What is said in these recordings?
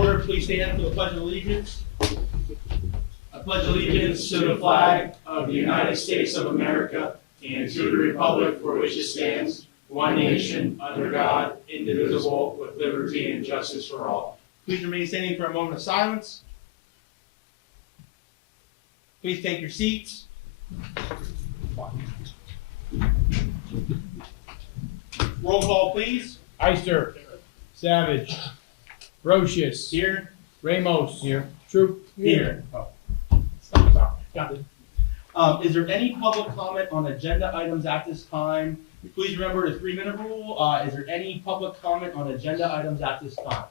order, please stand for the Pledge of Allegiance. I pledge allegiance to the flag of the United States of America and to the republic for which it stands, one nation, under God, indivisible, with liberty and justice for all. Please remain standing for a moment of silence. Please take your seats. Roll call, please. Eister. Savage. Brocious. Here. Ramos. Here. Troop. Here. Stop. Got it. Is there any public comment on agenda items at this time? Please remember the 3-minute rule. Is there any public comment on agenda items at this time?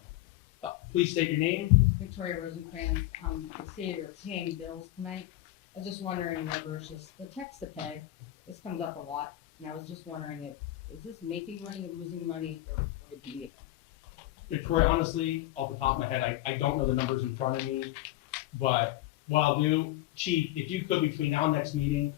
Please state your name. Victoria Rosencrantz, the city are paying bills tonight. I was just wondering whether it's just the text to pay. This comes up a lot, and I was just wondering is this making money or losing money or be Victoria, honestly, off the top of my head, I don't know the numbers in front of me, but what I'll do, Chief, if you could between now and next meeting,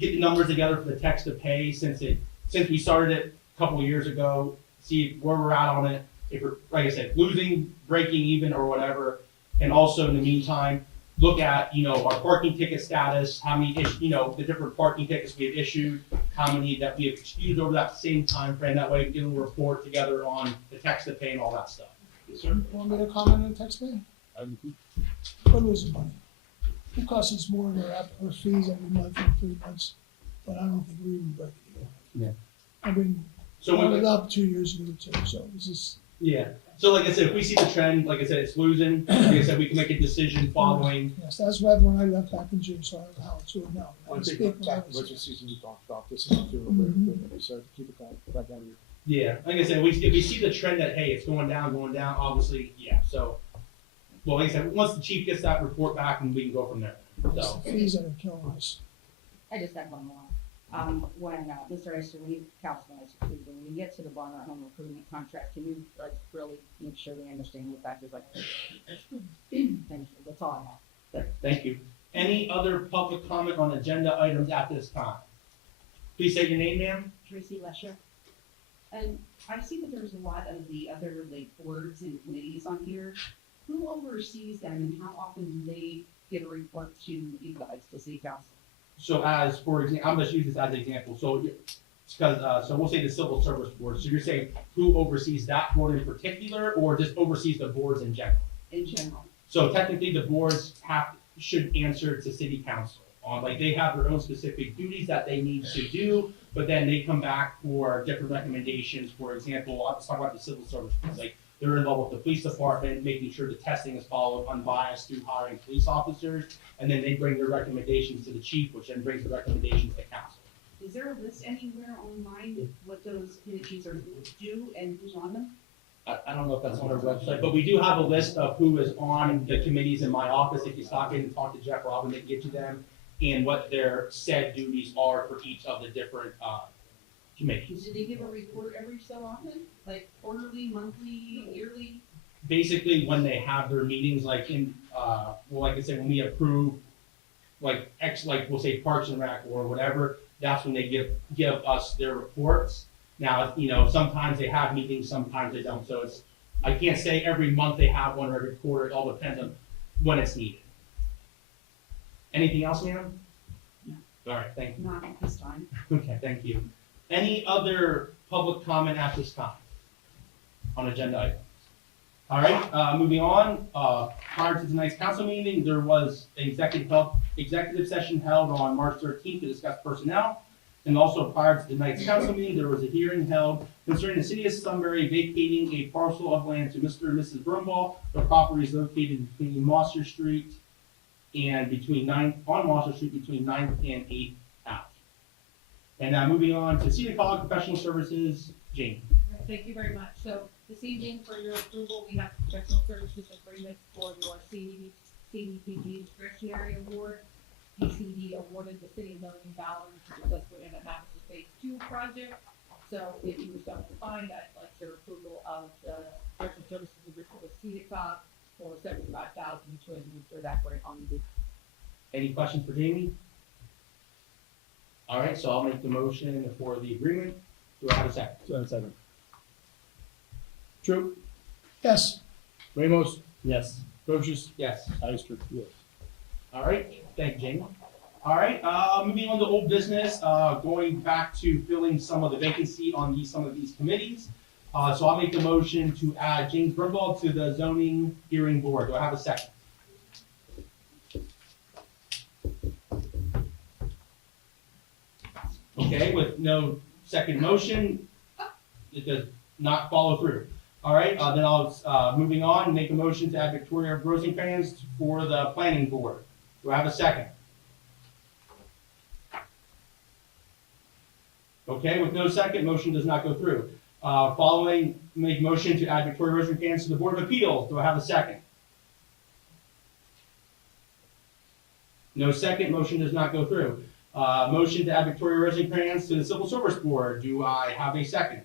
get the numbers together for the text to pay since we started it a couple of years ago, see where we're at on it, if we're, like I said, losing, breaking even or whatever, and also in the meantime, look at, our parking ticket status, how many, the different parking tickets we have issued, how many that we have excused over that same time frame. That way we can get a little report together on the text to pay and all that stuff. Yes, sir. Want me to comment on text pay? We're losing money. It costs us more in our fees every month for 3 months, but I don't think we even break it even. Yeah. I mean, So we we went up 2 years ago too, so this is. Yeah. So like I said, if we see the trend, like I said, it's losing, like I said, we can make a decision following. Yes, that's why when I left back in June, so I don't know how it's doing now. I Speak think when back I in was- budget season, we talked about this is not doing a great thing, so to keep it back down here. Yeah. Like I said, if we see the trend that, hey, it's going down, obviously, yeah. So, well, like I said, once the chief gets that report back, and we can go from there. It's So, the fees that are killing us. I just had one more. When Mr. Eister, Councilman Eister, when we get to the Barnard Home Improvement Contract, can you really make sure we understand what factors like this? Thank you. That's all I have. thank you. Any other public comment on agenda items at this time? Please say your name, ma'am. Tracy Lesher. And I see that there's a lot of the other boards and committees on here. Who oversees them and how often do they get a report to you guys, to city council? So as, for example, I'm just using this as an example. So, because, so we'll say the civil service board. So you're saying who oversees that board in particular, or just oversees the boards in general? In general. So technically, the boards should answer to city council on, like, they have their own specific duties that they need to do, but then they come back for different recommendations. For example, let's talk about the civil service boards. Like, they're involved with the police department, making sure the testing is followed unbiased through hiring police officers, and then they bring their recommendations to the chief, which then brings the recommendations to council. Is there a list anywhere online of what those committees do and who's on them? I don't know if that's on our website, but we do have a list of who is on the committees in my office. If you stop in and talk to Jeff Robin, they can get you them, and what their said duties are for each of the different committees. Do they give a report every so often? Like quarterly, monthly, yearly? Basically, when they have their meetings, like in, well, like I said, when we approve, like we'll say Parks and Rec or whatever, that's when they give us their reports. Now, sometimes they have meetings, sometimes they don't. So I can't say every month they have one or every quarter. It all depends on when it's needed. Anything else, ma'am? No. All right, thank you. Not at this time. Okay, thank you. Any other public comment at this time on agenda items? All right, moving on. Prior to tonight's council meeting, there was an executive session held on March 13th to discuss personnel. And also prior to tonight's council meeting, there was a hearing held concerning the city of Sunbury vacating a parcel of land to Mr. and Mrs. Brumbaugh. The property is located between Mosser Street and between 9th and 8th Ave. And moving on to City Clerk Professional Services, Jane. Thank you very much. So this evening for your approval, we have professional services agreement for your CDPG discretionary award. PCD awarded the city $1 million to just put in a master phase 2 project. So if you were so inclined, I'd like your approval of the professional services agreement with City Clerk for $75,000 to administer that grant on the. Any questions for Jamie? All right, so I'll make the motion for the agreement. Do I have a second? Second. Troop. Yes, Ramos. Yes. Brochus. Yes. Ister. Yes. All right, thank you, Jamie. All right, moving on to old business, going back to filling some of the vacancy on some of these committees. So I'll make the motion to add James Brumbaugh to the zoning hearing board. Do I have a second? Okay, with no second motion, it does not follow through. All right, then I'll, moving on, make a motion to add Victoria Rosencrantz for the planning board. Do I have a second? Okay, with no second, motion does not go through. Following, make motion to add Victoria Rosencrantz to the Board of Appeals. Do I have a second? No second, motion does not go through. Motion to add Victoria Rosencrantz to the Civil Service Board. Do I have a second?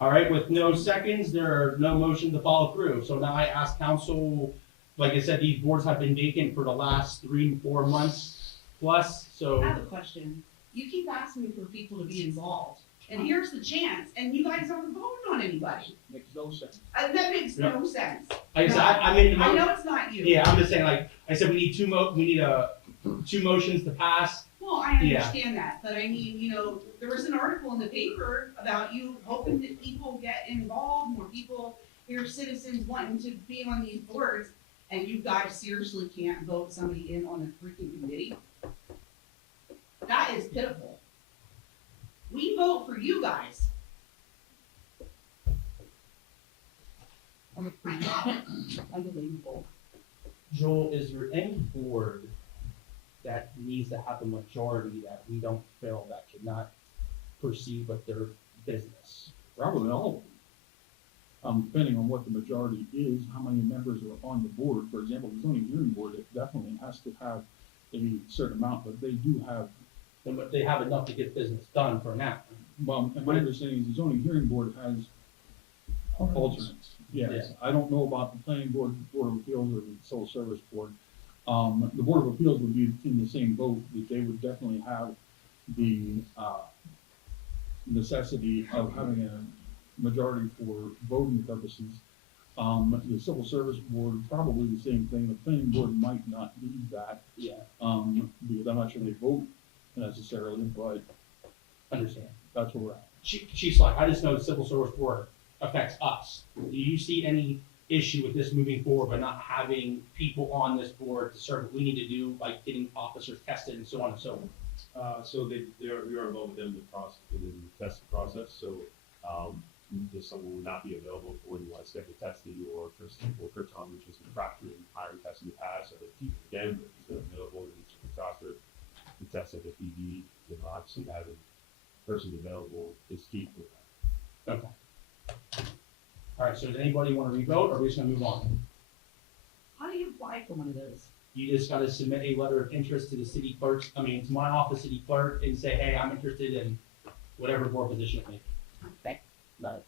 All right, with no seconds, there are no motion to follow through. So now I ask council, like I said, these boards have been vacant for the last 3-4 months plus, so. I have a question. You keep asking for people to be involved, and here's the chance, and you guys aren't voting on anybody. Makes no sense. That makes no sense. Like I said, I made the I motion. know it's not you. Yeah, I'm just saying, like I said, we need two motions to pass. Well, I Yeah. understand that, but I mean, you know, there was an article in the paper about you hoping that people get involved, more people, your citizens wanting to be on these boards, and you guys seriously can't vote somebody in on a freaking committee? That is pitiful. We vote for you guys. Unbelievable. Joel, is there any board that needs to have a majority that we don't fill that cannot proceed with their business? Probably all of them. Depending on what the majority is, how many members are on the board. For example, the zoning hearing board, it definitely has to have a certain amount, but they do have, But they have enough to get business done for now. well, and my understanding is the zoning hearing board has alternates. Yes, I don't know about the planning board, board of appeals, or the civil service board. The board of appeals would be in the same boat, that they would definitely have the, necessity of having a majority for voting purposes. The civil service board, probably the same thing. The planning board might not need that, Yeah. because I'm not sure they vote necessarily, but Understand. that's where we're at. Chief Slack, I just know the civil service board affects us. Do you see any issue with this moving forward by not having people on this board to serve what we need to do, like getting officers tested and so on and so forth? So we are involved with them in the testing process, so, if someone would not be available for when you want to schedule testing or for Tom, which has been fractured and hiring tests in the past, so that people again, but he's not available, and he's roster to test at the PD, you know, obviously having persons available is key for that. Okay. All right, so does anybody want to revote, or are we just gonna move on? How do you apply for one of those? You just gotta submit a letter of interest to the city clerk, to my office, city clerk, and say, hey, I'm interested in whatever board position it may be. Okay. All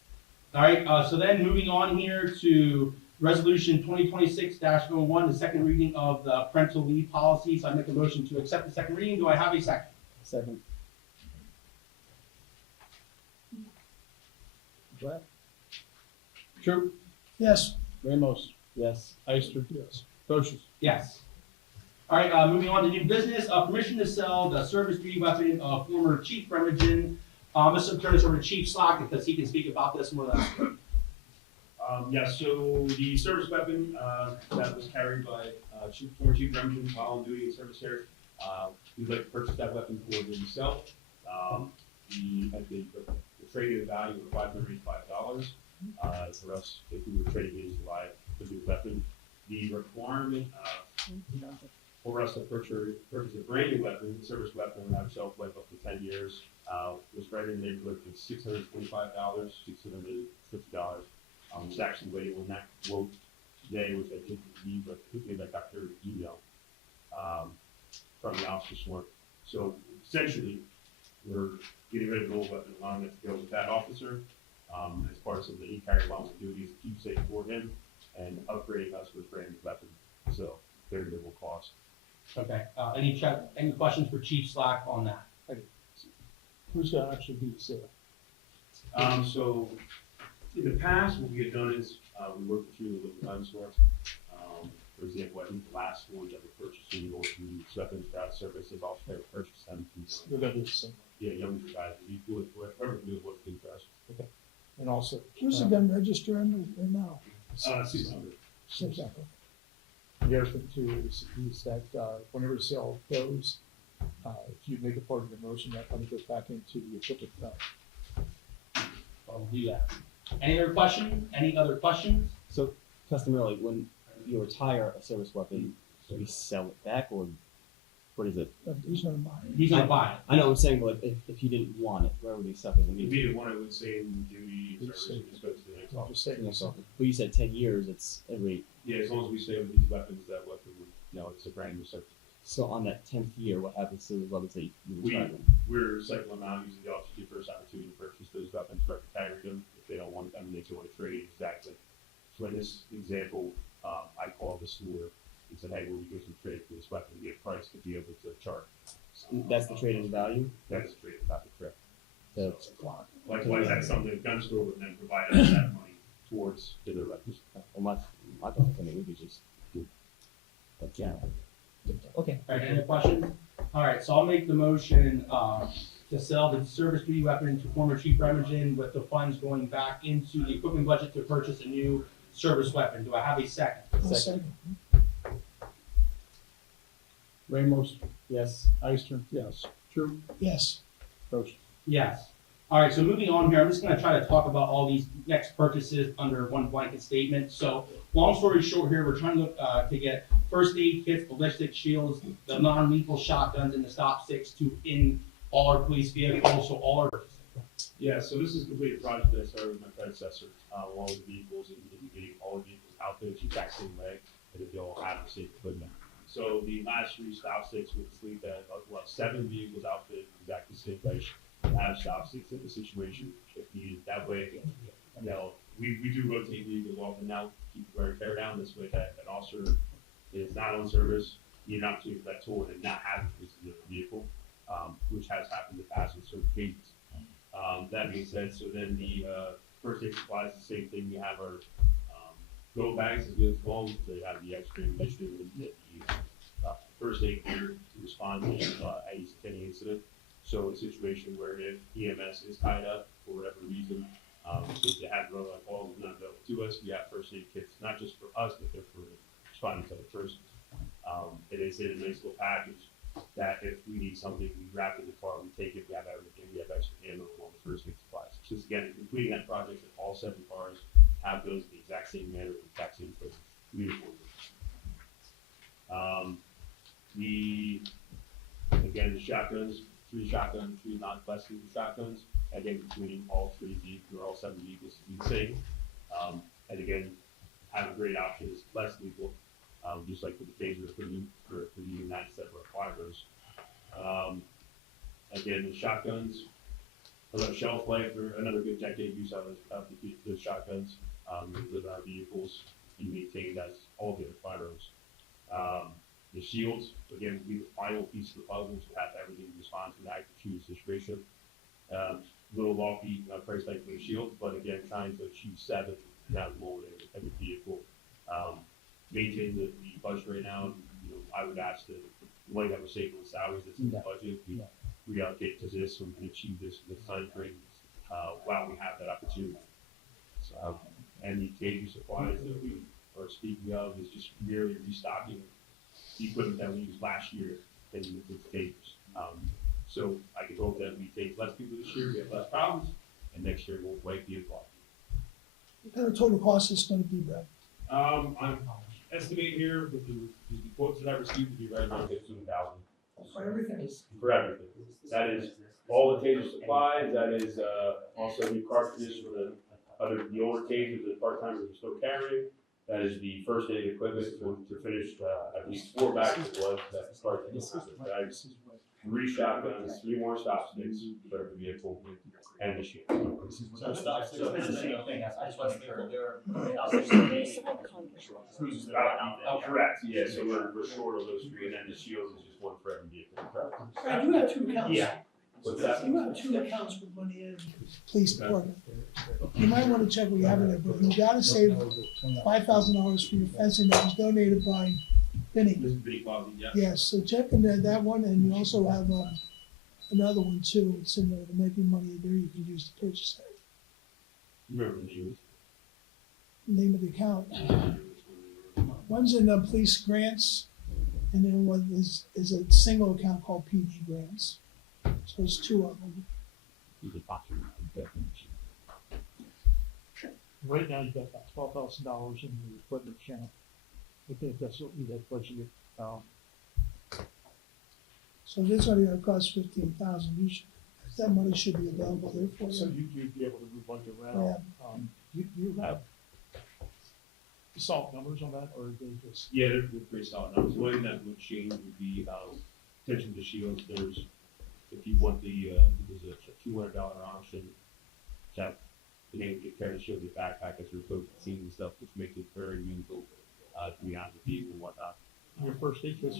right, so then moving on here to resolution 2026-01, the second reading of the parental leave policy. So I make a motion to accept the second reading. Do I have a second? Second. True. Yes, Ramos. Yes. Ister. Yes. Brochus. Yes. All right, moving on to new business, permission to sell the service duty weapon of former Chief Remington. Let's turn this over to Chief Slack because he can speak about this more than Yes, so the service weapon, that was carried by, former Chief Remington while on duty in service here, we'd like to purchase that weapon for himself. The trading value of $585, for us, if we were trading his life for the weapon. The requirement, for us to purchase a brand new weapon, service weapon, and have shelf life up to 10 years, was right in the neighborhood of $625, $650. It's actually waiting on that quote today, which I did receive, but quickly I got their email from the office this morning. So essentially, we're getting rid of the old weapon, allowing it to go with that officer as part of some of the e-carry allowance duties, keep safe for him, and upgrading us with brand new weapon. So very minimal cost. Okay, any questions for Chief Slack on that? Who's gonna actually be the sale? So In the past, what we had done is, we worked with you with the gun store. For example, I think the last one that we purchased, we go through weapons without service, is also they purchased them. We're gonna do the same. Yeah, younger guys, we do it, whatever we do, what's good for us. And also. Where's the gun register under right now? 600. Six, okay. The other thing too is that, whenever the sale goes, if you make a part of the motion, that money goes back into the equipment fund. I'll do that. Any other questions? Any other questions? So customarily, when you retire a service weapon, do you sell it back or what is it? He's gonna buy it. He's gonna buy it. I know what I'm saying, but if he didn't want it, where would he suck it? If we didn't want to, would say in duty service, we just go to the next I'm office. just saying, so, But you said 10 years, it's every, Yeah, as long as we stay with these weapons, that weapon would, it's a brand new service. so on that 10th year, what happens to the weapons that you retire them? We're cycling them out, using the officer the first opportunity to purchase those weapons, for carry them. If they don't want them, they can want to trade, exactly. So in this example, I called the store and said, hey, will you give some trade for this weapon to get a price to be able to charge? That's the trade in value? That's the trade, not the correct. That's Likewise, that's something the gun store would then provide us that money towards the weapons. well, my thought, I mean, we could just do, but yeah. Okay. All right, any questions? All right, so I'll make the motion, to sell the service duty weapon to former Chief Remington with the funds going back into the equipment budget to purchase a new service weapon. Do I have a second? I'll second. Ramos, Yes. Ister, yes. True, Yes, Brochus. Yes. All right, so moving on here, I'm just gonna try to talk about all these next purchases under one blanket statement. So, long story short here, we're trying to get first aid kits, ballistic shields, the non-lethal shotguns, and the stop sticks to in all our police vehicles, so all our purchases. Yeah, so this is a completed project that I started with my predecessor, along with the vehicles, and getting all the vehicles outfitted the exact same way, and they all have the same equipment. So the last three stop sticks with the fleet that, 7 vehicles outfitted exactly the same way, have stop sticks in the situation, if needed, that way, we do rotate vehicles often now, keep wear and tear down, this way that an officer is not on service, you're not doing that tool and not having to use the vehicle, which has happened in the past in certain cases. That being said, so then the first aid supplies, the same thing, we have our go bags as good as long, they have the extra ammunition and the first aid gear to respond to any incident. So a situation where if EMS is tied up for whatever reason, if they have run like calls not available to us, we have first aid kits, not just for us, but they're for responding to other persons. It is in a nice little package that if we need something, we wrap it in the car, we take it, we have everything, we have extra ammo along with first aid supplies. Just again, completing that project that all 7 cars have those in the exact same manner, the exact same place. The shotguns, 3 shotguns, 3 non-less lethal shotguns, again, completing all 3 vehicles, or all 7 vehicles to be the same. And again, have a great option is less lethal, just like for the taser for the United States of our fibers. Again, the shotguns, a shelf life for another good decade use out of the shotguns. Live in our vehicles and maintained as all the other firearms. The shields, again, will be the final piece of the puzzle to have everything respond to the active shooting situation. Little lofty price tag for the shield, but again, trying to achieve 7 down lower in every vehicle. Maintain the budget right now. I would ask that the money that we're saving on salaries that's in the budget, we reallocate to this so we can achieve this time frame while we have that opportunity. So, and the taser supplies that we are speaking of is just merely restocking the equipment that we used last year and with tasers. So I can hope that we take less people this year, we have less problems, and next year we'll wipe the apply. what kind of total cost is gonna be, Brad? I'm estimating here with the quotes that I received to be right around 15,000 For everything? for everything. That is all the taser supplies. That is also new cartridges for the older tasers that part-timers are still carrying. That is the first aid equipment to finish at least 4 bags of blood that start in the bags. 3 shotguns, 3 more stop sticks for every vehicle, and the shield. So it's the same thing, I just wasn't sure. Correct, yeah, so we're short of those 3, and then the shields is just 1 for every vehicle. Brad, you have 2 accounts. Yeah. What's that? You have two accounts with money in police department. You might wanna check what you have in there, but you gotta save $5,000 for your fencing that was donated by Vinnie. This is Vinnie Clausy, yeah. Yes, so check in that one, and you also have, another one too, it's in there, there might be money there you can use to purchase that. Remember the name? Name of the account. One's in police grants, and then one is a single account called PD grants. So there's two of them. Right now, you've got about $12,000 in your equipment account. I think that's what we had budgeted. So this only gonna cost 15,000, that money should be available there for So you. you'd be able to move money around. You have solid numbers on that, or are they just? Yeah, they're pretty solid numbers. The only thing that would change would be, attention to shields. There's, if you want there's a $200 option that the name get carried to shield your backpack as you're approaching the scene and stuff, which makes it very meaningful, to be honest with you and whatnot. Your first aid kits,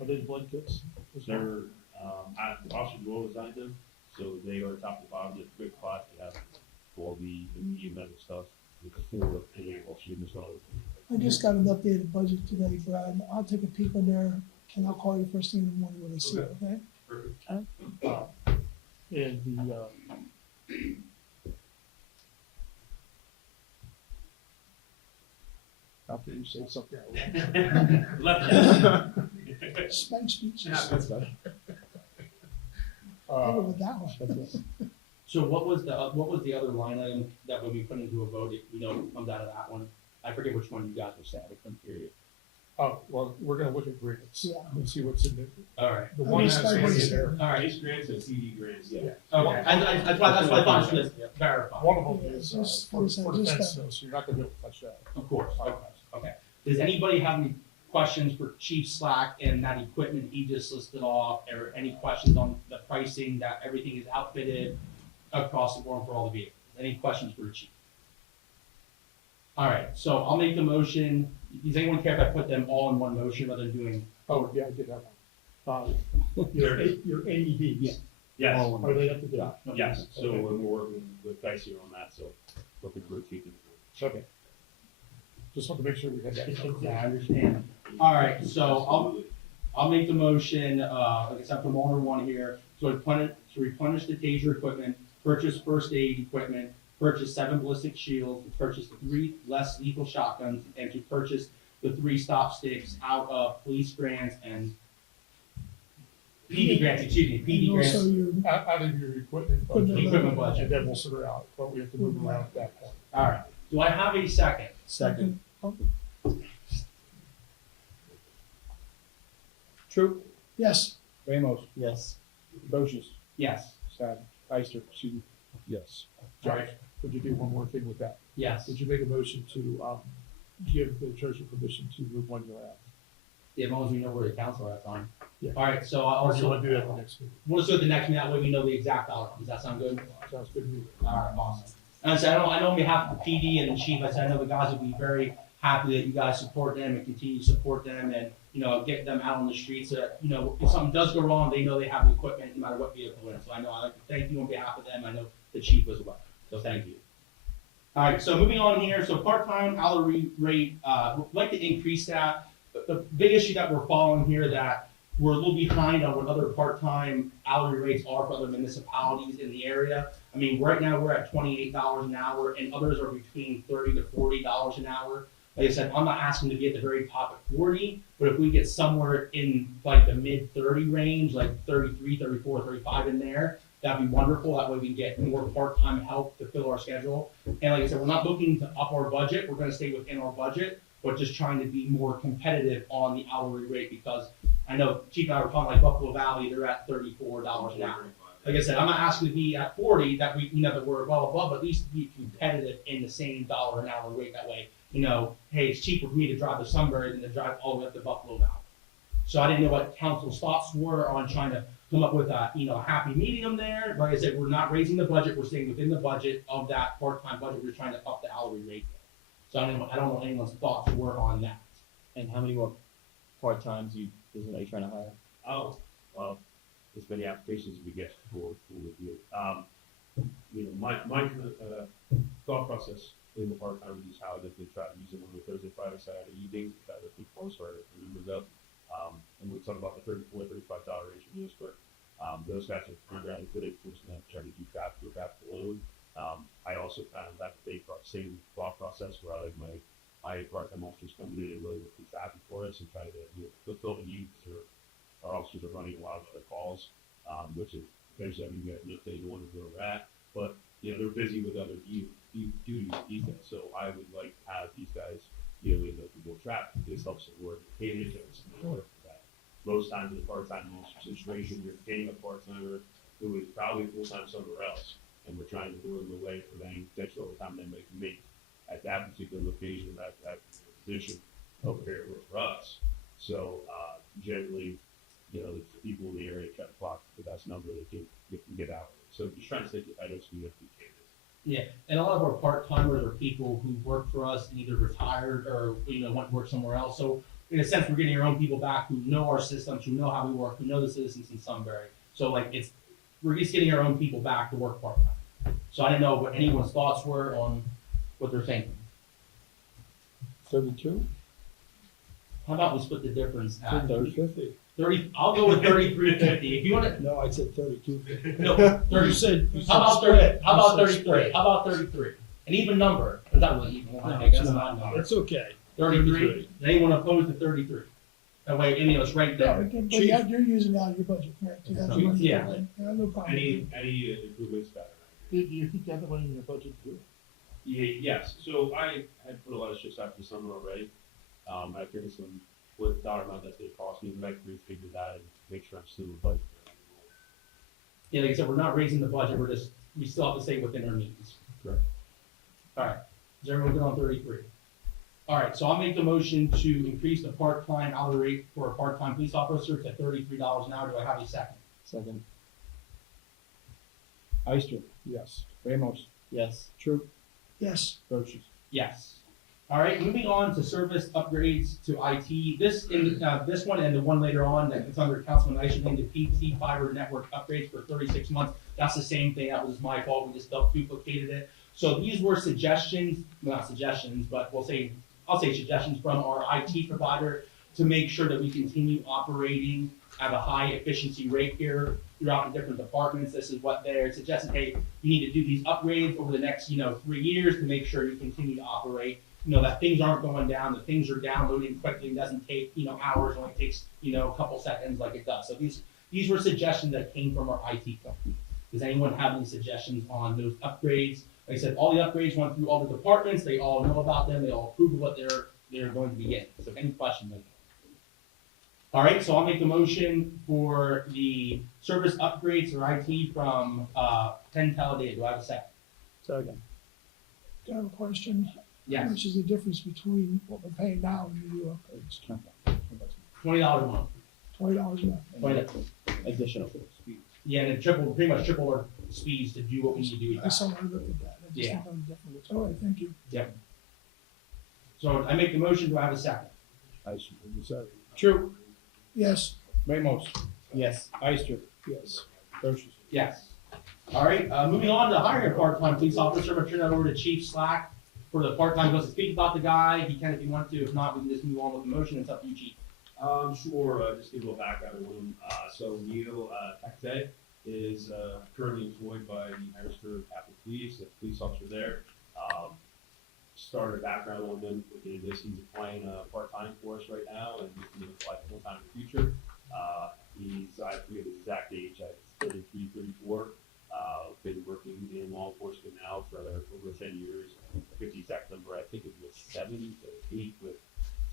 are they blood kits? They're, Officer Brew designed them, so they are top to bottom, they're great cost, they have all the medical stuff. With the full of the oxygen as well. I just got an updated budget today, Brad, I'll take a peek on there, and I'll call you first thing in the morning when I see it, okay? Perfect. And the, after you say something. Left. Spanish speeches. That's better. Over with that one. So what was the other line item that when we put into a vote, it comes out of that one? I forget which one you guys were saying, I couldn't hear you. Oh, well, we're gonna look at grants. Yeah. And see what's in there. All right. The I one mean, that's start in with- there, All right. Base grants and CD grants, yeah. Okay, that's why I thought you just verified. one of them Yeah, is just- for just the fence, that. so you're not gonna be able to touch that. Of course, okay. Does anybody have any questions for Chief Slack and that equipment he just listed off, or any questions on the pricing, that everything is outfitted across the board for all the vehicles? Any questions for the chief? All right, so I'll make the motion. Does anyone care if I put them all in one motion rather than doing? Oh, yeah, I did have one. Your AEDs, Yes, are they up to date? yes, so we're working with Dice here on that, so looking for a chief. Okay. Just want to make sure we had that. Yeah, I understand. All right, so I'll make the motion, like I said, from owner one here, to replenish the taser equipment, purchase first aid equipment, purchase 7 ballistic shields, to purchase 3 less lethal shotguns, and to purchase the 3 stop sticks out of police grants and PD grants, PD And also grants. your Out of your equipment budget. Equipment budget. And then we'll figure out what we have to move around at that point. All right, do I have a second? Second. Troop, yes, Ramos, Yes. Brochus, Yes. Sad, Ister, Sudi. Yes. All right, Would you do one more thing with that? yes. Would you make a motion to, give the treasurer permission to move one year out? Yeah, as long as we know where the council is on. Yeah. All right, so Or do you I'll, want to do that at the next meeting? we'll just do it the next meeting, that way we know the exact dollar. Does that sound good? Sounds good to me. All right, awesome. And I said, I know on behalf of the PD and the chief, I said, I know the guys will be very happy that you guys support them and continue to support them and, get them out on the streets. If something does go wrong, they know they have the equipment no matter what vehicle it is. So I know I'd like to thank you on behalf of them. I know the chief as well. So thank you. All right, so moving on here. So part-time hourly rate, we'd like to increase that. The big issue that we're following here that we're a little behind on what other part-time hourly rates are for other municipalities in the area. I mean, right now we're at $28 an hour, and others are between $30 to $40 an hour. Like I said, I'm not asking to be at the very top at 40, but if we get somewhere in like the mid 30 range, like 33, 34, 35 in there, that'd be wonderful. That way we can get more part-time help to fill our schedule. And like I said, we're not looking to up our budget. We're gonna stay within our budget, but just trying to be more competitive on the hourly rate because I know Chief and I were talking like Buffalo Valley, they're at $34 an hour. Like I said, I'm not asking to be at 40, that that we're well above, but at least be competitive in the same dollar an hour rate. That way, hey, it's cheaper for me to drive to Sunbury than to drive all the way up to Buffalo Valley. So I didn't know what council's thoughts were on trying to come up with a happy medium there. Like I said, we're not raising the budget, we're staying within the budget of that part-time budget, we're trying to up the hourly rate. So I don't know what anyone's thoughts were on that. And how many more part-times are you trying to hire? Oh, well, as many applications as we get for review. You know, my thought process in the part-time is how that they try to use it on the Thursday, Friday, Saturday evenings, try to be close for members up. And we talk about the $34, $35 range for this, but those guys are primarily good at enforcement, trying to do traffic alone. I also kind of have the same thought process where I like my part-time officers come in and really look at traffic for us and try to fulfill the needs. Our officers are running a lot of other calls, which is eventually I mean, if they want to go at, but you know, they're busy with other duties these days. So I would like to have these guys, you know, in the more traffic. This helps the work. Paying insurance in order for that. Most times in a part-time officer situation, you're paying a part-timer who is probably full-time somewhere else, and we're trying to lure them away from any potential overtime they might make at that particular location, that position over here for us. So generally, you know, the people in the area try to block the best number they can get out. So just trying to stay I don't see Yeah, and a lot of our part-timers are people who work for us and either retired or, you know, want to work somewhere else. So in a sense, we're getting our own people back who know our systems, who know how we work, who know the citizens in Sunbury. So like we're just getting our own people back to work part-time. So I didn't know what anyone's thoughts were on what they're thinking. 32? How about we split the difference at 50? 30, I'll go with 33.50. If you want to, No, I said 32. no, 30. You said How about spread. 30? How about You said 33? spread. How about 33? An even number. Is that really even? No, I guess it's it's not. not a number. It's okay. 33. Is anyone opposed to 33? That way, you know, it's right there. But you're using out of your budget, correct? You have the money. Yeah. No problem. any improvements better. Did you think you had the money in your budget to do it? Yes, so I had put a lot of shifts out for the summer already. I figured what dollar amount that they cost me, Meg figured that and make sure I'm still in the budget. Yeah, like I said, we're not raising the budget. We still have to stay within our means. Correct. All right. Is everyone good on 33? All right. So I'll make the motion to increase the part-time hourly rate for a part-time police officer to $33 an hour. Do I have a second? Second. Ister. Yes. Ramos. Yes. Troop. Yes, Brochus. Yes. All right, moving on to service upgrades to IT. This one and the one later on that it's under Councilman Isher, the PT fiber network upgrades for 36 months. That's the same thing. That was my fault. We just duplicated it. So these were suggestions, well, not suggestions, but I'll say suggestions from our IT provider to make sure that we continue operating at a high efficiency rate here throughout the different departments. This is what they're suggesting. Hey, you need to do these upgrades over the next, 3 years to make sure you continue to operate. That things aren't going down, that things are downloading quickly. It doesn't take, hours, only takes, a couple seconds like it does. So these were suggestions that came from our IT company. Does anyone have any suggestions on those upgrades? Like I said, all the upgrades went through all the departments. They all know about them. They all approve of what they're going to be getting. So any questions? All right, so I'll make the motion for the service upgrades for IT from Penn Talladega. Do I have a second? Second. do I have a question? How Yes, much is the difference between what we're paying now and the new upgrades? $20 a month. $20 a month. Additional. Yeah, and it pretty much triple our speeds to do what we need to do. I saw, I looked at that. I just Yeah. think I'm different. All right, thank you. So I make the motion. Do I have a second? Ister. Troop. Yes, Ramos. Yes. Ister. Yes. Brochus. Yes. All right, moving on to hiring a part-time police officer. I'm gonna turn that over to Chief Slack for the part-time. He wants to speak about the guy. He can if you want to. If not, we can just move on with the motion. It's up to you, Chief. Sure, just give a little background on him. So Neil Takte is currently employed by the Harrisburg Capitol Police, a police officer there. Started a background on him looking at this. He's applying part-time for us right now, and he's going to apply full-time in the future. I forget his exact age, 33, 34. Been working in law enforcement now for over 10 years. 50 exact number, I think it was 7 to 8 with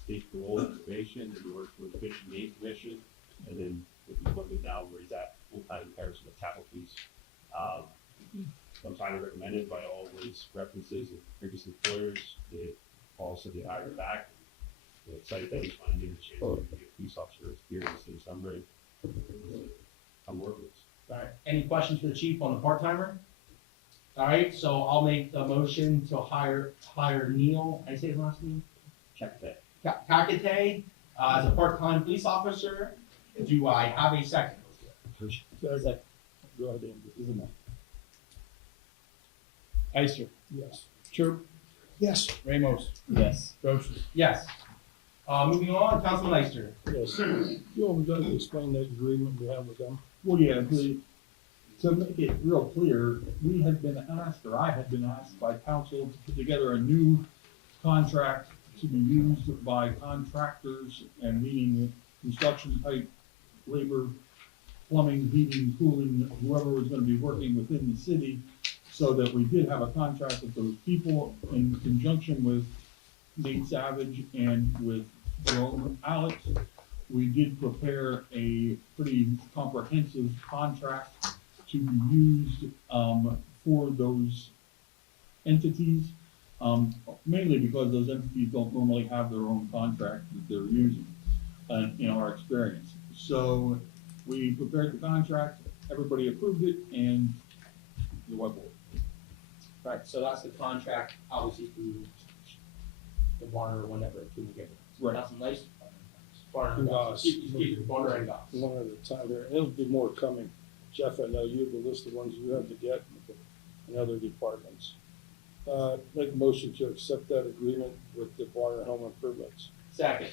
state parole and probation, and he worked with the Fish and Game Commission, and then with the appointment now where he's at full-time in Harrisburg Capitol Police. I'm highly recommended by all of his references and previous employers. They all said they hired him back. We're excited that he's finally getting a chance to be a police officer experience in Sunbury. I'm working with. All right, any questions for the chief on the part-timer? All right, so I'll make the motion to hire Neil, I say his last name? Kakate, as a part-time police officer. Do I have a second? Second. Go ahead, Andrew. Isn't it? Ister. Yes. True. Yes, Ramos. Yes. Brochus. Yes. Moving on, Councilman Ister. Yes. You always got to explain that agreement we have with them. Well, yeah, to make it real clear, we had been asked, or I had been asked by council to put together a new contract to be used by contractors and meaning construction type labor, plumbing, heating, cooling, whoever was gonna be working within the city, so that we did have a contract with those people in conjunction with Nate Savage and with Jerome Alex. We did prepare a pretty comprehensive contract to be used, for those entities. Mainly because those entities don't normally have their own contract that they're using, in our experience. So we prepared the contract, everybody approved it, and the web board. Right, so that's the contract, obviously, through the Warner or whenever it can get. Right. That's nice. Warner and Goss. Goss. Keep it Warner and Goss. One at a time here. There'll be more coming. Jeff, I know you have the list of ones you have to get in other departments. Make a motion to accept that agreement with the Warner Home Improvements. Second.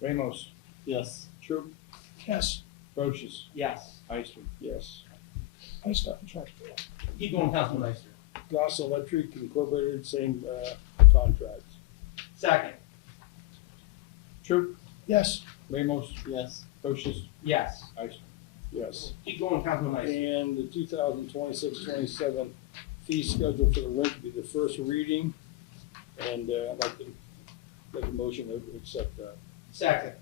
Ramos. Yes. True. yes, Brochus. Yes. Ister. Yes. I got in trouble. Keep going, Councilman Ister. Goss Electric Incorporated, same, contracts. Second. True. Yes, Ramos. Yes. Brochus. Yes. Ister. Yes. Keep going, Councilman Ister. And the 2026-27 fee schedule for the rent will be the first reading. And, I'd like to make a motion to accept that. Second.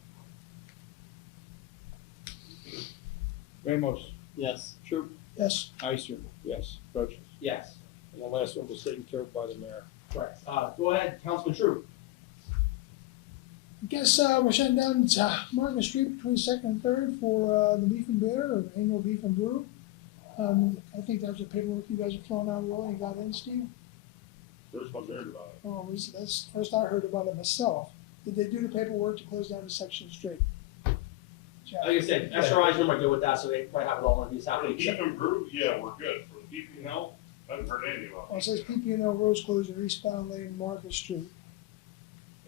Ramos. Yes. True. yes, Ister. Yes. Brochus. Yes. And the last one was taken care of by the mayor. Right. Go ahead, Councilman True. I guess, we're shutting down, Market Street between Second and Third for, the Beef and Beer, or annual Beef and Brew. I think that was the paperwork you guys are throwing out, Willie, you got in, Steve? First one heard about it. Oh, that's the first I heard about it myself. Did they do the paperwork to close down the section street? Jeff? Like I said, SRI's normally good with that, so they probably have it all on these For out. the beef and brew, yeah, we're good. For the DP&L, I haven't heard anything about Well, it it. says PP&L Roads closure eastbound lane Market Street.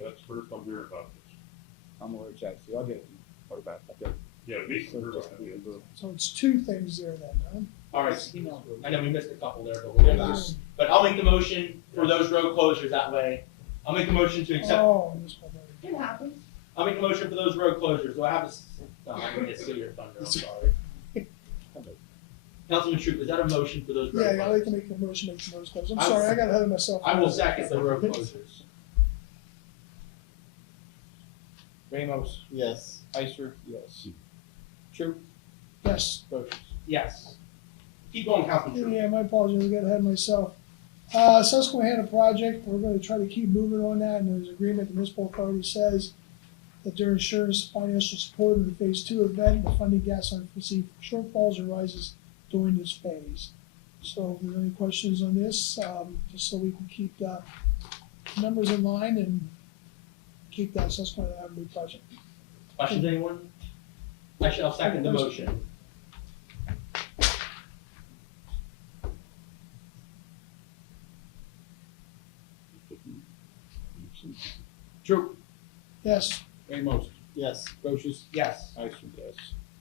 That's the first I'm hearing about this. I'm aware, Jack, so I'll get it. What about that? Yeah, beef and brew, I mean, So it's two things there then, huh? All right. I know we missed a couple there, but we'll get back. But I'll make the motion for those road closures that way. I'll make the motion to accept. Oh, this one there. It happens. I'll make the motion for those road closures. Do I have a? No, I'm gonna steal your thunder. I'm sorry. Councilman Troop, is that a motion for those road Yeah, closures? I'd like to make the motion, make the most close. I'm I- sorry, I got ahead of myself. I will second the road closures. Ramos. Yes. Ister. Yes. True. Yes. Brochus. Yes. Keep going, Councilman Troop. Yeah, my apologies, I got ahead of myself. Susquehanna project, we're gonna try to keep moving on that, and there's agreement, the municipal authority says that their insurance financial support in the phase 2 event, the funding gaps unforeseen shortfalls arises during this phase. So if there's any questions on this, just so we can keep the numbers in line and keep that Susquehanna Avenue project. Questions, anyone? I shall second the motion. True. Yes, Ramos. Yes. Brochus. Yes. Ister. Yes.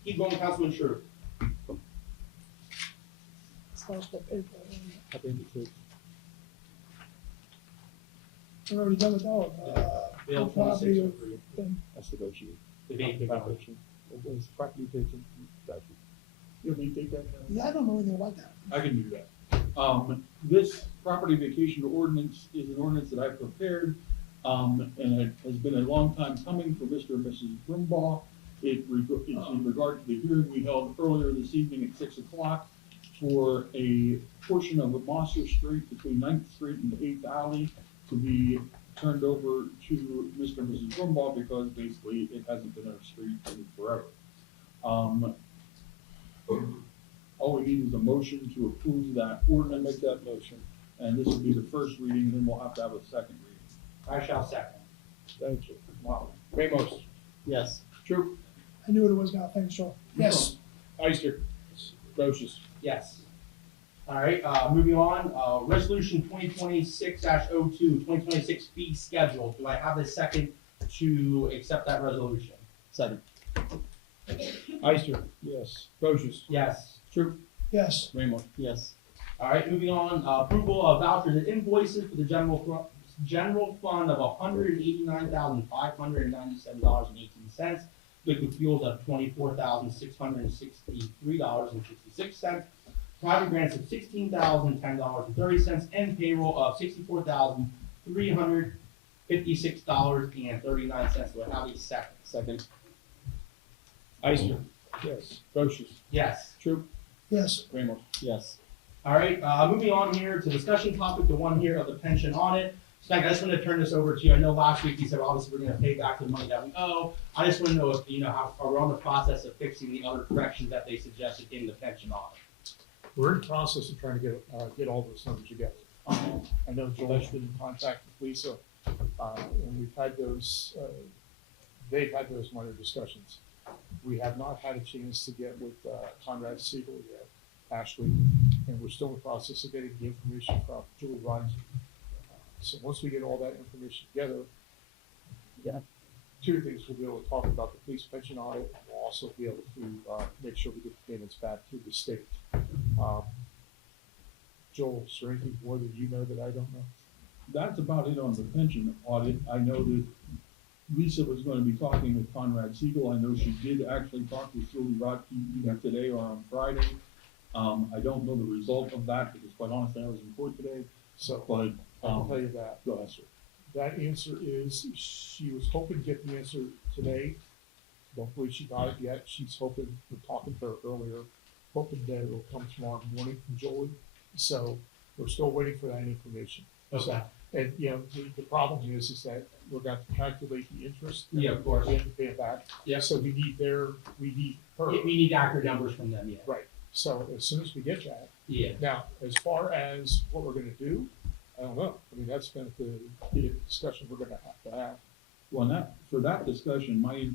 Keep going, Councilman Troop. it's lost that paper. I think it's We're already done with all, Bill property 2603. thing. That's negotiated. The vacancy Foundation. It's property vacant. Gotcha. You want me to take that? Yeah, I don't know anything about that. I can do that. This property vacation ordinance is an ordinance that I prepared, and it has been a long time coming for Mr. and Mrs. Brumbaugh. It's in regard to the hearing we held earlier this evening at 6 o'clock for a portion of Mosser Street between 9th Street and 8th Alley to be turned over to Mr. and Mrs. Brumbaugh because basically it hasn't been our street in forever. All we need is a motion to approve that ordinance. Make that motion. And this will be the first reading, and then we'll have to have a second reading. I shall second. Thank you. Wow. Ramos. Yes. True. I knew what it was now, thanks, Joel. Yes, Ister. Brochus. Yes. All right, moving on, resolution 2026-02, 2026 fee schedule. Do I have a second to accept that resolution? Second. Ister. Yes. Brochus. Yes. Troop. yes, Raymore. Yes. All right, moving on, approval of vouchers and invoices for the general fund of $189,597.18. Liquid fuels of $24,663.66. Private grants of $16,010.30, and payroll of $64,356.39. Do I have a second? Second. Ister. Yes. Brochus. Yes. Troop. yes, Raymore. Yes. All right, moving on here to discussion topic, the one here of the pension audit. So I just want to turn this over to you. I know last week you said obviously we're going to pay back the money that we owe. I just want to know if, how are we on the process of fixing the other corrections that they suggested in the pension audit? We're in the process of trying to get all those numbers together. I know Joel's been in contact with Lisa, and we've had those, they've had those minor discussions. We have not had a chance to get with Conrad Siegel yet, Ashley, and we're still in the process of getting the information from Julie Rhines. So once we get all that information together, two things, we'll be able to talk about the police pension audit. We'll also be able to make sure we get the payments back to the state. Joel, is there anything more that you know that I don't know? That's about it on the pension audit. I know that Lisa was going to be talking with Conrad Siegel. I know she did actually talk with Julie Rodkey either today or on Friday. I don't know the result of that because quite honestly, I was in court today. So But I can tell you that. go ahead, sir. That answer is, she was hoping to get the answer today. Don't believe she got it yet. She's hoping, we're talking to her earlier, hoping that it'll come tomorrow morning from Jolie. So we're still waiting for that information. Okay. And, the problem is that we're going to calculate the interest. Yeah, of course. We have to pay it back. Yeah. So we need her. We need accurate numbers from them, yeah. Right. So as soon as we get that. Yeah. Now, as far as what we're gonna do, I don't know. I mean, that's going to be a discussion we're gonna have to have. Well, for that discussion, my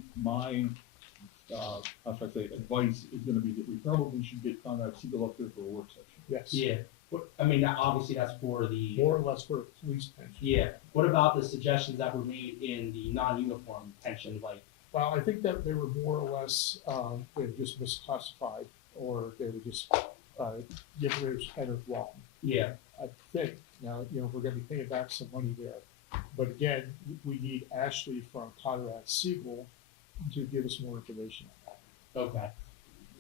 how should I say, advice is going to be that we probably should get Conrad Siegel up there for a work session. Yes. Yeah. Obviously that's for the. More or less for a police pension. Yeah. What about the suggestions that were made in the non-uniform pension, like? Well, I think that they were more or less, they were just misclassified, or they were just, generators entered wrong. Yeah. I think, now, we're gonna be paying back some money there. But again, we need Ashley from Conrad Siegel to give us more information on that. Okay.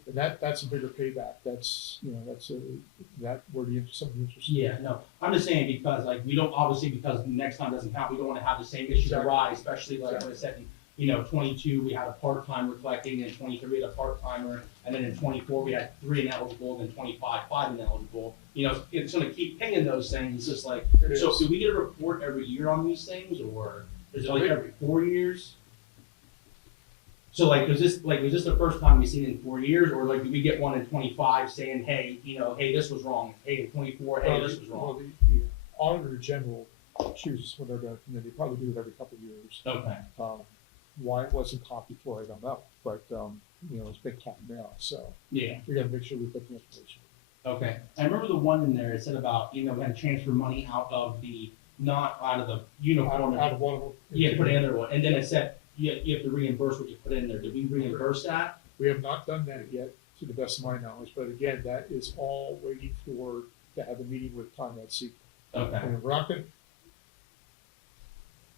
And that's a bigger payback. That's, that where some of the interest. Yeah, no, I'm just saying because we don't, obviously because next time doesn't count, we don't wanna have the same issues Exactly. arise, especially like what I said, in 22, we had a part-timer collecting, in 23, we had a part-timer, and then in 24, we had 3 ineligible, and then 25, 5 ineligible. It's gonna keep pinging those things, it's just like, It so is. do we get a report every year on these things, or is it like Every- every 4 years? So was this the first time we've seen it in 4 years, or do we get one in 25 saying, hey, hey, this was wrong, hey, in 24, hey, this was Well, wrong? the Auditor General chooses when they're gonna come in. They probably do it every couple of years. Okay, Why it wasn't caught before, I don't know, but, it's been caught now, so yeah. we gotta make sure we put the information. Okay, I remember the one in there, it said about, we had to transfer money out of the uniform. Out of one of them. Yeah, put it in there, and then it said, you have to reimburse what you put in there, did we reimburse that? We have not done that yet, to the best of my knowledge, but again, that is all waiting to have a meeting with Conrad Siegel. Okay, And we're not gonna,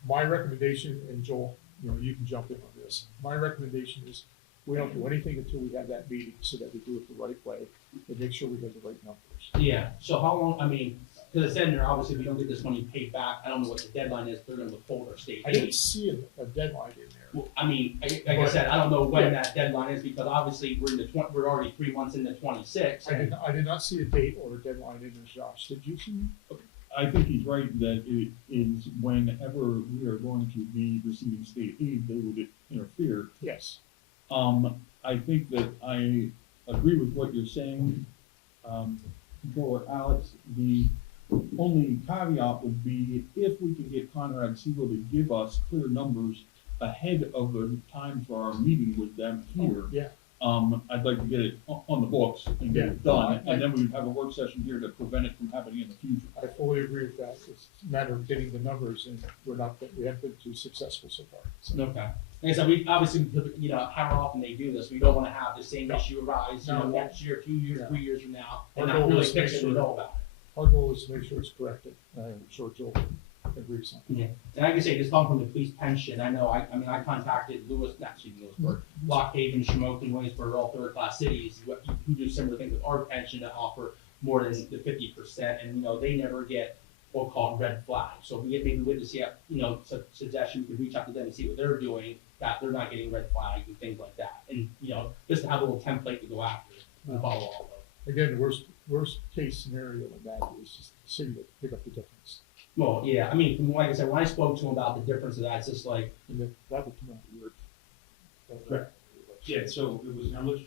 my recommendation, and Joel, you can jump in on this, my recommendation is we don't do anything until we have that meeting so that we do it the right way and make sure we get the right numbers. yeah, so how long, because it said in there, obviously, if we don't get this money paid back, I don't know what the deadline is, they're gonna withhold our state I aid. didn't see a deadline in there. Well, like I said, I don't know when that deadline is, because obviously, we're already 3 months into 26. I did not see a date or a deadline in there, Josh. Did you see? I think he's right that it is whenever we are going to be receiving state aid, they will interfere. Yes. I think that I agree with what you're saying, Controller Alex. The only caveat would be if we could get Conrad Siegel to give us clear numbers ahead of the time for our meeting with them here. Yeah. I'd like to get it on the books and get it done, and then we would have a work session here to prevent it from happening in the future. I fully agree with that. It's a matter of getting the numbers, and we haven't been too successful so far. So. Okay. Like I said, we obviously, you know, how often they do this, we don't wanna have the same issue arise, you know, No. next year, 2 years, 3 years from now, and Our not goal really is to make fix it sure- and know about it. Our goal is to make sure it's corrected. I'm sure Joel agrees on that. Yeah, and like I say, just talking from the police pension, I know, I mean, I contacted Lewisburg, Lock Haven, Shamokin, Williamsburg, all third-class cities, who do similar things with our pension to offer more than the 50%, and, you know, they never get what's called red flag. So if we get maybe witness, you know, suggestion, we could reach out to them and see what they're doing, that they're not getting red flags and things like that. And, you know, just to have a little template to go after and follow all of. Again, the worst case scenario in that is just the city to pick up the difference. Well, yeah, I mean, from like I said, when I spoke to him about the difference of that, it's just like, And that would come out weird. Correct. Yeah, so it was how much?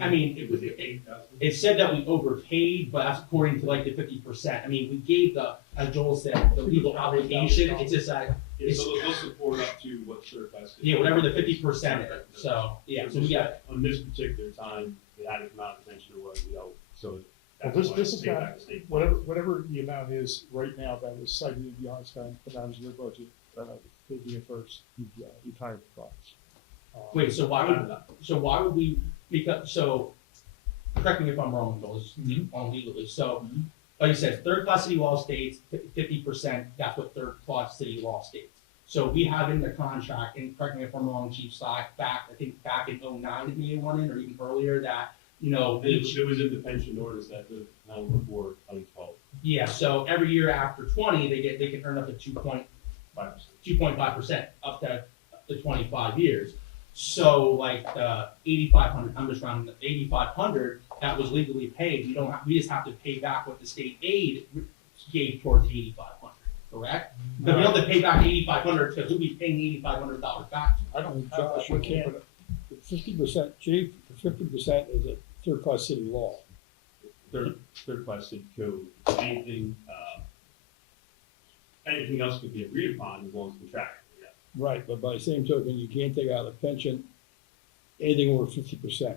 I mean, $8,000? it said that we overpaid, but that's according to like the 50%. I mean, we gave as Joel said, the legal obligation, it's just that, Yeah, so they'll support up to what certified. yeah, whatever the 50% is, so, yeah, so we got, On this particular time, it had to come out of pension or what, you know, so. Well, that's this why is it's paid not, back to state. whatever the amount is right now that was cited in the honest guide, but that was your budget, to reimburse the retirement funds. wait, so why would we, because, so, correct me if I'm wrong, Joel, this is on legally, so, like you said, third-class city law states 50%, that's what third-class city law states. So we have in the contract, and correct me if I'm wrong, Chief Slack, I think back in 09, it may have went in, or even earlier, that, you know, It was in the pension orders that the, before 2012, yeah, so every year after 20, they can earn up to 2.5% 5%. up to the 25 years. So like 8,500, I'm just rounding, 8,500 that was legally paid. We just have to pay back what the state aid gave towards 8,500, correct? But we don't have to pay back 8,500 because we'll be paying $8,500 back. I don't have Josh, that. you can't, 50%, Chief, 50% is a third-class city law. Third class city code, anything, anything else could be agreed upon as long as contractual, yeah. Right, but by the same token, you can't take out a pension, anything over 50%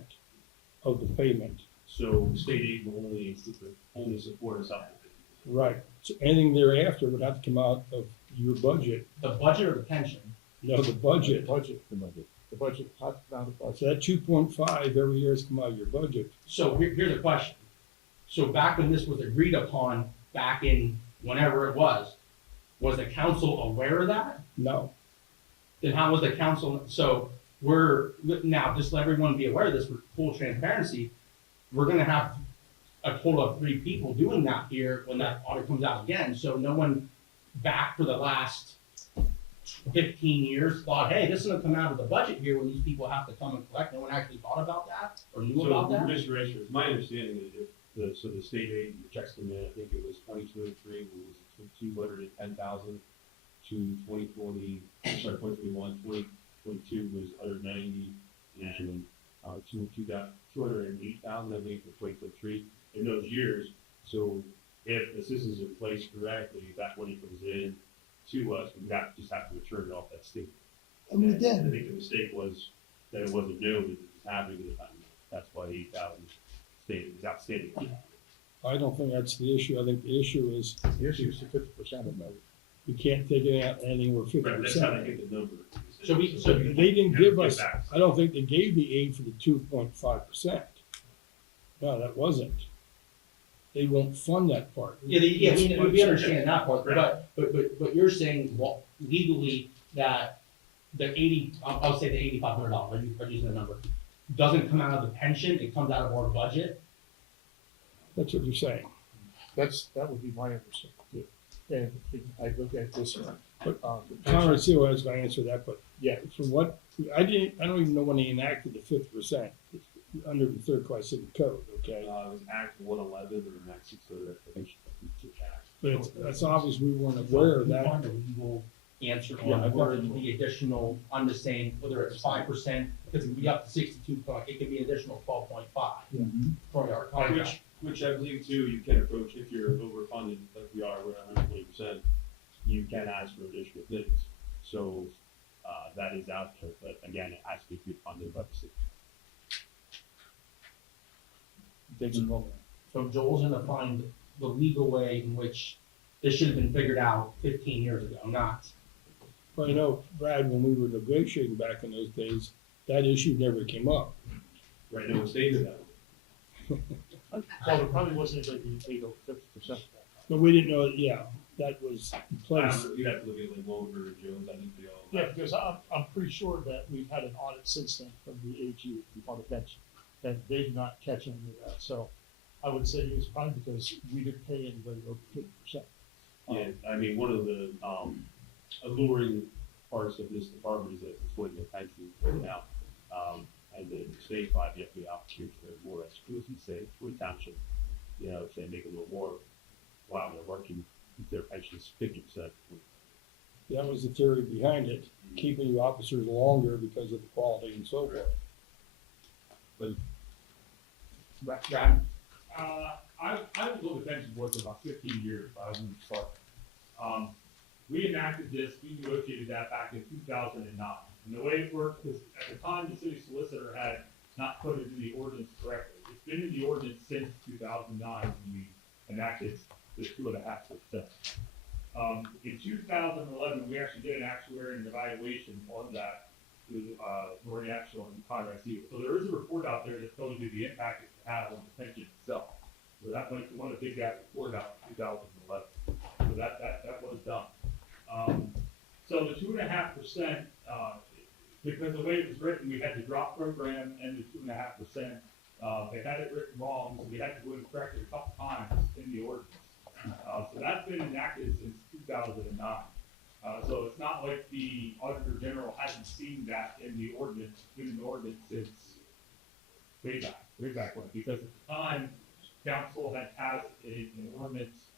of the payment. So state aid will only support us up to 50%. Right, so anything thereafter would have to come out of your budget. The budget or the pension? No, the budget. The budget, not the budget. So that 2.5 every year has come out of your budget. So here's a question. So back when this was agreed upon, back in whenever it was the council aware of that? No, Then how was the council, so we're, now, just let everyone be aware of this, for full transparency, we're gonna have a total of 3 people doing that here when that audit comes out again, so no one back for the last 15 years thought, hey, this is gonna come out of the budget here when these people have to come and collect, no one actually thought about that, or knew about So, that? Mr. Rasher, my understanding is so the state aid, the checks come in, I think it was 2023, was 210,000 to 2021, 2022 was 190, and 208,000, I think, for 2023 in those years. So if the system's in place correctly, if that money comes in to us, we just have to return it off that state. And we I did. think the mistake was that it wasn't known that it was happening at the time. That's why 8,000 is outstanding. I don't think that's the issue. I think the issue is The issue is the 50% of that. you can't take it out anything over Right, that's how they 50%. get the number. So They didn't give us, Get back. I don't think they gave the aid for the 2.5%. No, that wasn't. They won't fund that part. Yeah, we understand that part, Right. but you're saying, well, legally, that the 80, I'll say the $8,500, I'm using the number, doesn't come out of the pension, it comes out of our budget? That's what you're saying. That would be my understanding. And I look at this one. Conrad Seal has to answer that, but Yeah, from what, I don't even know when they enacted the 50% under the third class city code, okay? It was Act 111 or Act 600, I think. But it's obvious we weren't aware of We that. want a legal answer Yeah, on I've whether got it. the additional, I'm just saying, whether it's 5%, because it could be up to 62, it could be an additional 12.5 for our contract. Which I believe too, you can approach if you're overfunded, like we are, we're at 120%, you can ask for additional things. So, that is out there, but again, it has to be funded by the city. Takes a moment. So Joel's gonna find the legal way in which this should have been figured out 15 years ago, not. Well, you know, Brad, when we were negotiating back in those days, that issue never came up. Right, it was stated that. Well, there probably wasn't anybody legal 50%. But we didn't know, yeah, that was in place. You'd have to look at like Wilbur or Jones, I think they all. Yeah, because I'm pretty sure that we've had an audit since then from the AG, on the bench, and they did not catch any of that. So I would say it was probably because we didn't pay anybody over 50%. Yeah, I mean, one of the, alluring parts of this department is that it's what your pension right now. And the state five, you have to be out here for more exclusive, say, for a township, you know, if they make a little more, while they're working, if their pension is 50%. That was the theory behind it, keeping the officers longer because of the quality and so forth. Brad? I was on the pension board for about 15 years, I was in the start. We enacted this, we negotiated that back in 2009. And the way it worked was, at the time, the city solicitor had not put it in the ordinance correctly. It's been in the ordinance since 2009 when we enacted the 2.5%. In 2011, we actually did an actuary evaluation on that through Lori Axel and Conrad Siegel. So there is a report out there that tells you the impact it had on the pension itself. So that might be one of the big guys report out in 2011. So that was done. So the 2.5%, because the way it was written, we had the drop program and the 2.5%. They had it written wrong, so we had to go and correct it a couple times in the ordinance. So that's been enacted since 2009. So it's not like the Auditor General hasn't seen that in the ordinance. It's been in the ordinance since way back when. Because at the time, council had passed an ordinance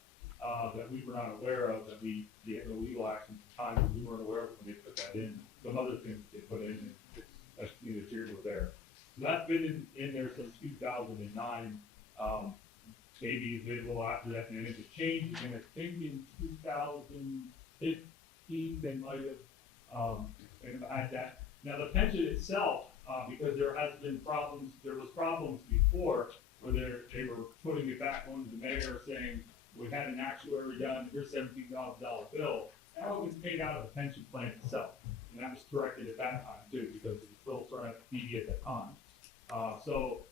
that we were not aware of, that we had no legal action at the time, we weren't aware of when they put that in. Some other things they put in, and that's neither here nor there. So that's been in there since 2009. Maybe a little after that, and then it changed, and I think in 2015, they might have had that. Now, the pension itself, because there has been problems, there was problems before, where they were putting it back on the mayor saying, we had an actuary done, here's $17,000 bill. That was paid out of the pension plan itself. And that was corrected at that time too, because it was still sort of PD at that time. So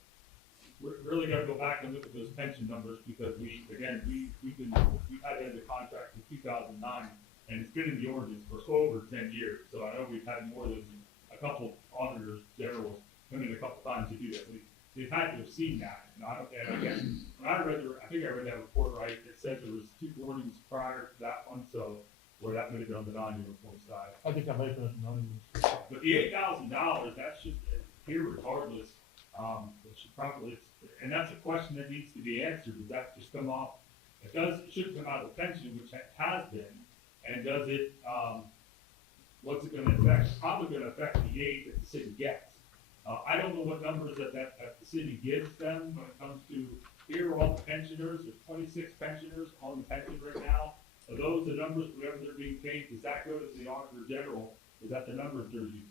we're really gotta go back and look at those pension numbers, because we've had it in the contract in 2009, and it's been in the ordinance for over 10 years. So I know we've had more than a couple auditors generals come in a couple times to do that. They've had to have seen that. And again, when I think I read that report right, it said there was 2 warnings prior to that one, so where that may have been on the non-uniform side. I think I might have been non-uniform. But the $8,000, that's just here regardless. It should probably, and that's a question that needs to be answered. Does that just come off? It should come out of the pension, which it has been. And does it, what's it gonna affect? It's probably gonna affect the aid that the city gets. I don't know what numbers that the city gives them when it comes to, here are all the pensioners, there's 26 pensioners on the pension right now. Are those the numbers, whatever they're being paid, does that go to the Auditor General? Is that the numbers they're using?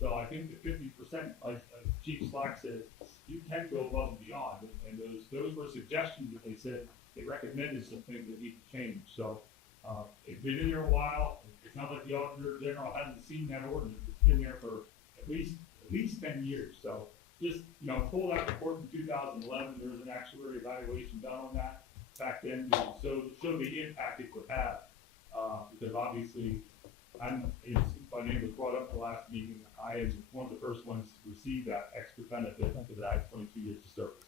So I think the 50%, like Chief Slack says, you can go above and beyond. And those were suggestions that they said they recommended some things that need to change. So it's been in there a while. It's not like the Auditor General hasn't seen that ordinance. It's been there for at least 10 years. So just, pull that report from 2011. There was an actuary evaluation done on that back then to show the impact it would have. Because obviously, my name was brought up the last meeting. I am one of the first ones to receive that extra benefit because I have 22 years of service.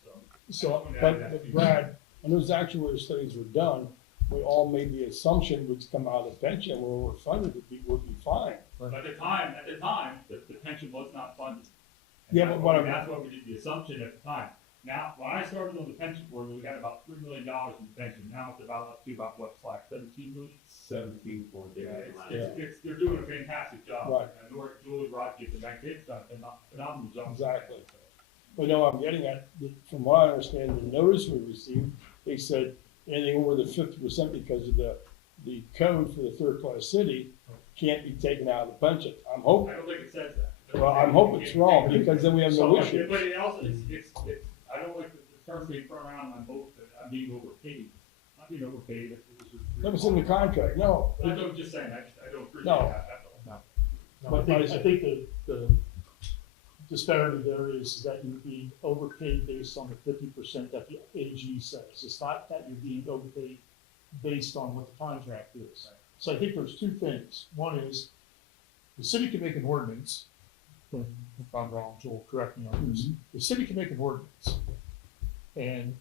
But Brad, when those actuary studies were done, we all made the assumption it would come out of the pension where we're funded would be fine. But at the time, the pension was not funded. And Yeah, but that's what we did the assumption at the time. Now, when I started on the pension board, we had about $3 million in pension. Now it's up to what, Slack, 17 million? 17 for They're doing a fantastic job. Right. And Julie Rodgers, the bank, it's done a phenomenal job. Exactly. But no, I'm getting at, from what I understand, the notice we received, they said anything over the 50% because of the code for the third-class city can't be taken out of the pension. I'm hoping. I don't think it says that. Well, I'm hoping it's wrong because then we have no issue. But it also, I don't like the terms being thrown around on both, that I'm being overpaid. Not being overpaid, it was just. That was in the contract, no. I'm just saying, I don't appreciate No. that, that's all. No, I think the disparity there is that you're being overpaid based on the 50% that the AG says. It's not that you're being overpaid based on what the contract is. So I think there's two things. One is the city can make an ordinance. If I'm wrong, Joel, correct me on this. The city can make an ordinance, and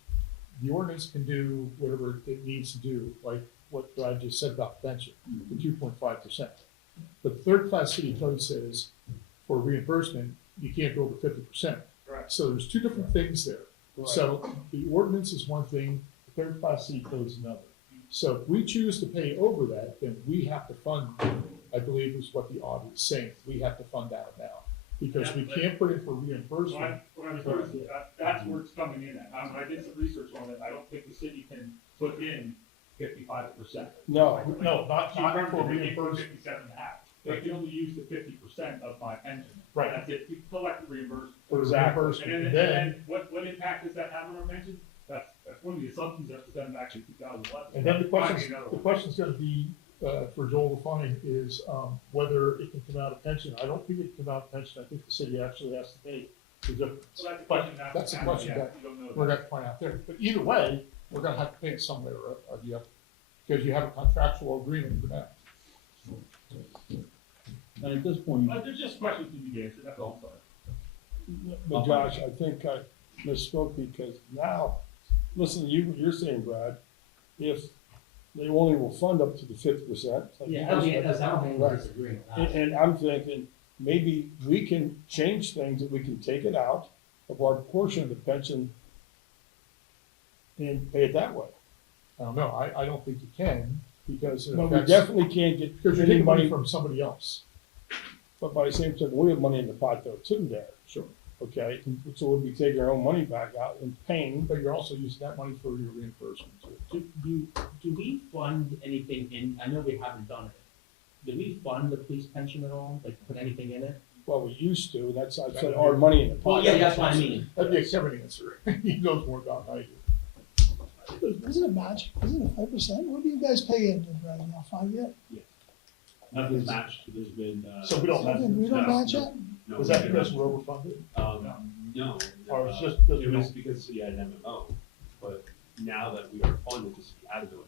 the ordinance can do whatever it needs to do, like what I just said about pension, the 2.5%. But the third-class city code says for reimbursement, you can't go over 50%. Right. So there's two different things there. So the ordinance is one thing, the third-class city code is another. So if we choose to pay over that, then we have to fund, I believe is what the audit is saying, we have to fund that amount. Because we can't put it for reimbursement. What I was going to say, that's where it's coming in at. When I did some research on it, I don't think the city can put in 55%. No. No, not for reimbursement. reimbursement. 57.5. They can only use the 50% of my pension. Right. That's it. You collect the reimbursement. For Exactly. reimbursement. And And then, then, what impact does that have on our pension? That's one of the assumptions that was done back in 2011. and then the Finding another one. question's gonna be, for Joel to find is, whether it can come out of pension. I don't think it can come out of pension. I think the city actually has to pay the difference. So that's a question That's a question that you don't know we're that. gonna find out there. But either way, we're gonna have to pay it somewhere or the other, because you have a contractual agreement for that. And at this point, But there's just questions to be answered, that's all. But Josh, I think I misspoke because now, listen to you, what you're saying, Brad, if they only will fund up to the 50%. Yeah, I don't think we're disagreeing with that. And I'm thinking, maybe we can change things, that we can take it out of our portion of the pension and pay it that way. I don't know. I don't think you can, because it But we affects, definitely can't get because you're any taking money money, from somebody else. but by the same token, we have money in the pot though, too, there. Sure. Okay, so we'll be taking our own money back out and paying. But you're also using that money for your reimbursement too. Do we fund anything in, I know we haven't done it. Do we fund the police pension at all, like put anything in it? Well, we used to, and that's, I said, our money in the pot. Well, yeah, that's what I mean. That'd be a Kevin answer. He knows more about than I do. Isn't it match? Isn't it 5%? What do you guys pay in right now? 5 yet? Nothing's matched, there's been, So we don't have, We don't match it? no. is that because we're overfunded? No. Or it's just because It we was don't? because we had an MMO, but now that we are funded, just added to it,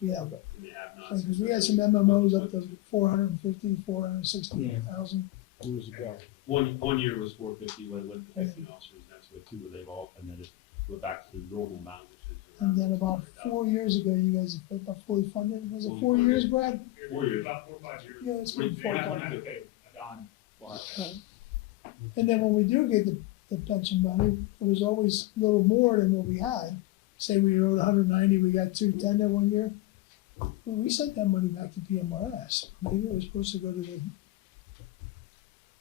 Yeah, and they have not. because we had some MMOs up to 450, 460,000. Years ago. One year was 450 when it went to 15 officers, next with 2 were laid off, and then it went back to the normal amount, which is. And then about 4 years ago, you guys have about fully funded. Was it 4 years, Brad? 4 years. About 4 or 5 years. Yeah, it's been We- 4 I don't years. have to pay a dime. Right. And then when we do get the pension money, it was always a little more than what we had. Say we owed 190, we got 210 that 1 year. Well, we sent that money back to PMRS. Maybe it was supposed to go to the,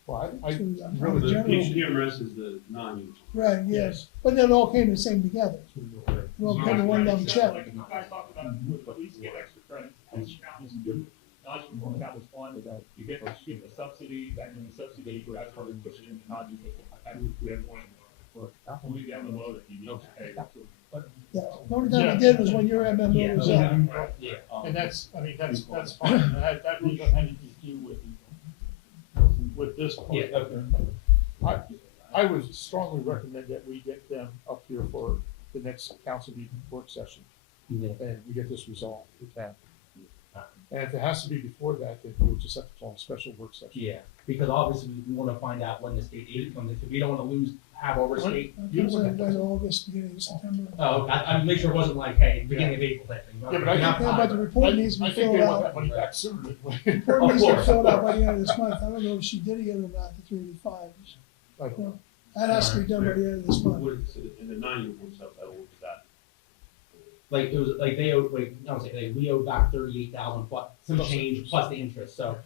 Well, I to the really The general. PMRS is the non-union. Right, yes. But then it all came the same together. It all came in one dumb check. Like you guys talked about, with police get extra credit, each county can do. Non-uniform account was fun, you get the subsidy, that and the subsidy, that's part of the question, non-uniform. We have one, only the MMO that you need to pay. Yeah, the only time we did was when your MMO was up. Yeah. And that's, I mean, that's fine. And that really doesn't have anything to do with this part. Yeah. I would strongly recommend that we get them up here for the next council meeting work session. Yeah. And we get this resolved, we can. And if it has to be before that, then we'll just have to call a special work session. Yeah, because obviously we wanna find out when the state aid comes in, because we don't wanna have our state. It was like August, beginning of September. Oh, I make sure it wasn't like, hey, beginning of April type thing. Yeah, but I think- Yeah, but the report needs to be I think filled they want out. that money back sooner. The report needs to be course. filled out by the end of this month. I don't know if she did it yet or not, the 385. I don't know. That has to be done by the end of this month. What is it, in the non-uniform stuff, that was that. Like, it was, like, they owed, like, I don't say, like, we owed back 38,000 plus, some change, plus the interest, so.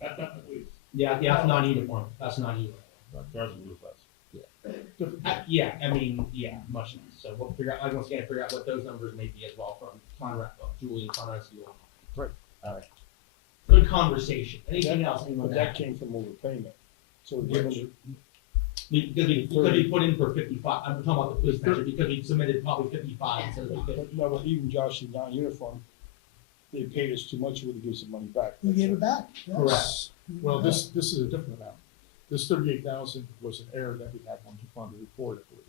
That's not the police. Yeah, that's non-uniform, that's non-uniform. Ours was real fast. Yeah, I mean, yeah, much less, so we'll figure out, I want to figure out what those numbers may be as well from Conrad, Julie, Conrad's deal. Right. Alright. Good conversation, anything else, anyone? But that came from overpayment. So we're giving, Because we put in for 55, I'm talking about the police measure, because we submitted probably 55 instead of 50. But no, but even Josh is not uniform, they paid us too much, we would give some money back. We gave it back, yes. Correct. Well, this is a different amount. This 38,000 was an error that we had on the report, I believe.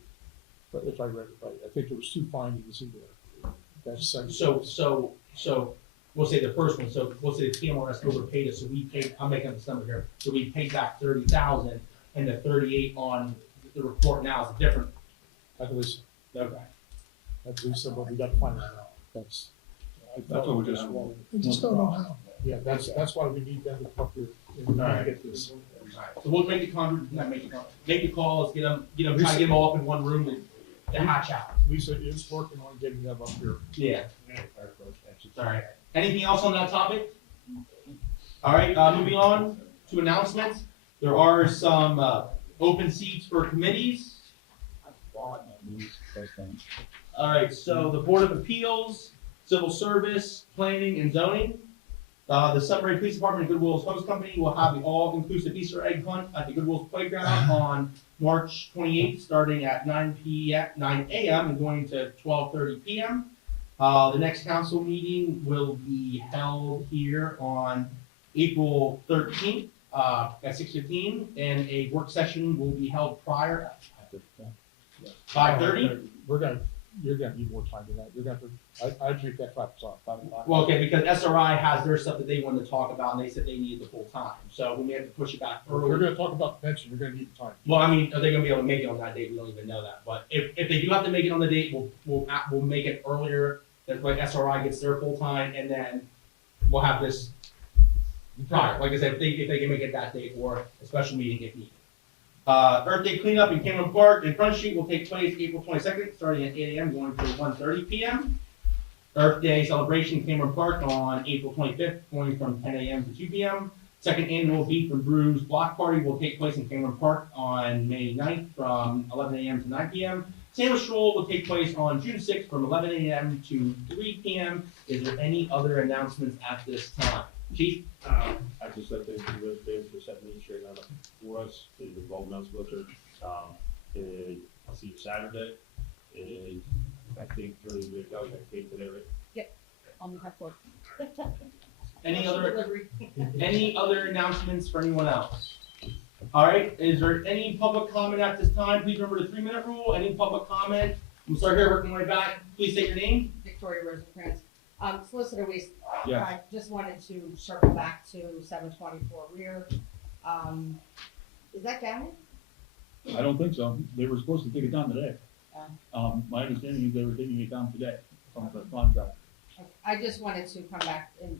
But if I read it right, I think there was 2 findings in there. That's So, we'll say the first one, so we'll say the PMRS overpaid us, so we paid, I'm making up this number here, so we paid back 30,000, and the 38 on the report now is different. I believe so. Okay. I believe so, but we got to find that out. That's, I That's thought what we we're just gonna- wanted. We just don't know how. yeah, that's why we need them to talk to, and Alright. get this. So we'll make the calls, get them, try to get them all up in one room and hatch out. Lisa is working on getting them up here. Yeah. Alright. Anything else on that topic? Alright, moving on to announcements. There are some, open seats for committees. Alright, so the Board of Appeals, Civil Service, Planning and Zoning. The Sunbury Police Department and Goodwill's Host Company will have the all-inclusive Easter egg hunt at the Goodwill's Playground on March 28th, starting at 9 a.m. and going to 12:30 p.m. The next council meeting will be held here on April 13th at 6:15, and a work session will be held prior at 5:30. You're gonna need more time than that. You're gonna have to, I drink that 5 o'clock, 5 o'clock. Well, okay, because SRI has their stuff that they wanted to talk about, and they said they needed the full time, so we may have to push it back We're early. gonna talk about the pension, you're gonna need the time. Well, I mean, are they gonna be able to make it on that date? We don't even know that, but if they do have to make it on the date, we'll make it earlier. That's like SRI gets their full time, and then we'll have this prior, like I said, if they can make it that date, or a special meeting if needed. Earth Day cleanup in Cameron Park and Front Street will take place April 22nd, starting at 8 a.m., going to 1:30 p.m. Earth Day celebration in Cameron Park on April 25th, going from 10 a.m. to 2 p.m. Second annual Beef and Brews block party will take place in Cameron Park on May 9th from 11 a.m. to 9 p.m. Sandwich Stroll will take place on June 6th from 11 a.m. to 3 p.m. Is there any other announcements at this time? Chief? I just like to do things for setting these straight out for us, the Golden Mouse Butcher. And I'll see you Saturday, and I think during the week, I got cake today, right? On the high floor. Any other, Delivery. any other announcements for anyone else? All right, is there any public comment at this time? Please remember the 3-minute rule. Any public comment? We'll start here, working my way back. Please state your name. Victoria Rosencrantz. Solicitor, Yes. I just wanted to circle back to 724 rear. Is that down? I don't think so. They were supposed to take it down today. Yeah. My understanding is they were taking it down today from the contract. I just wanted to come back and,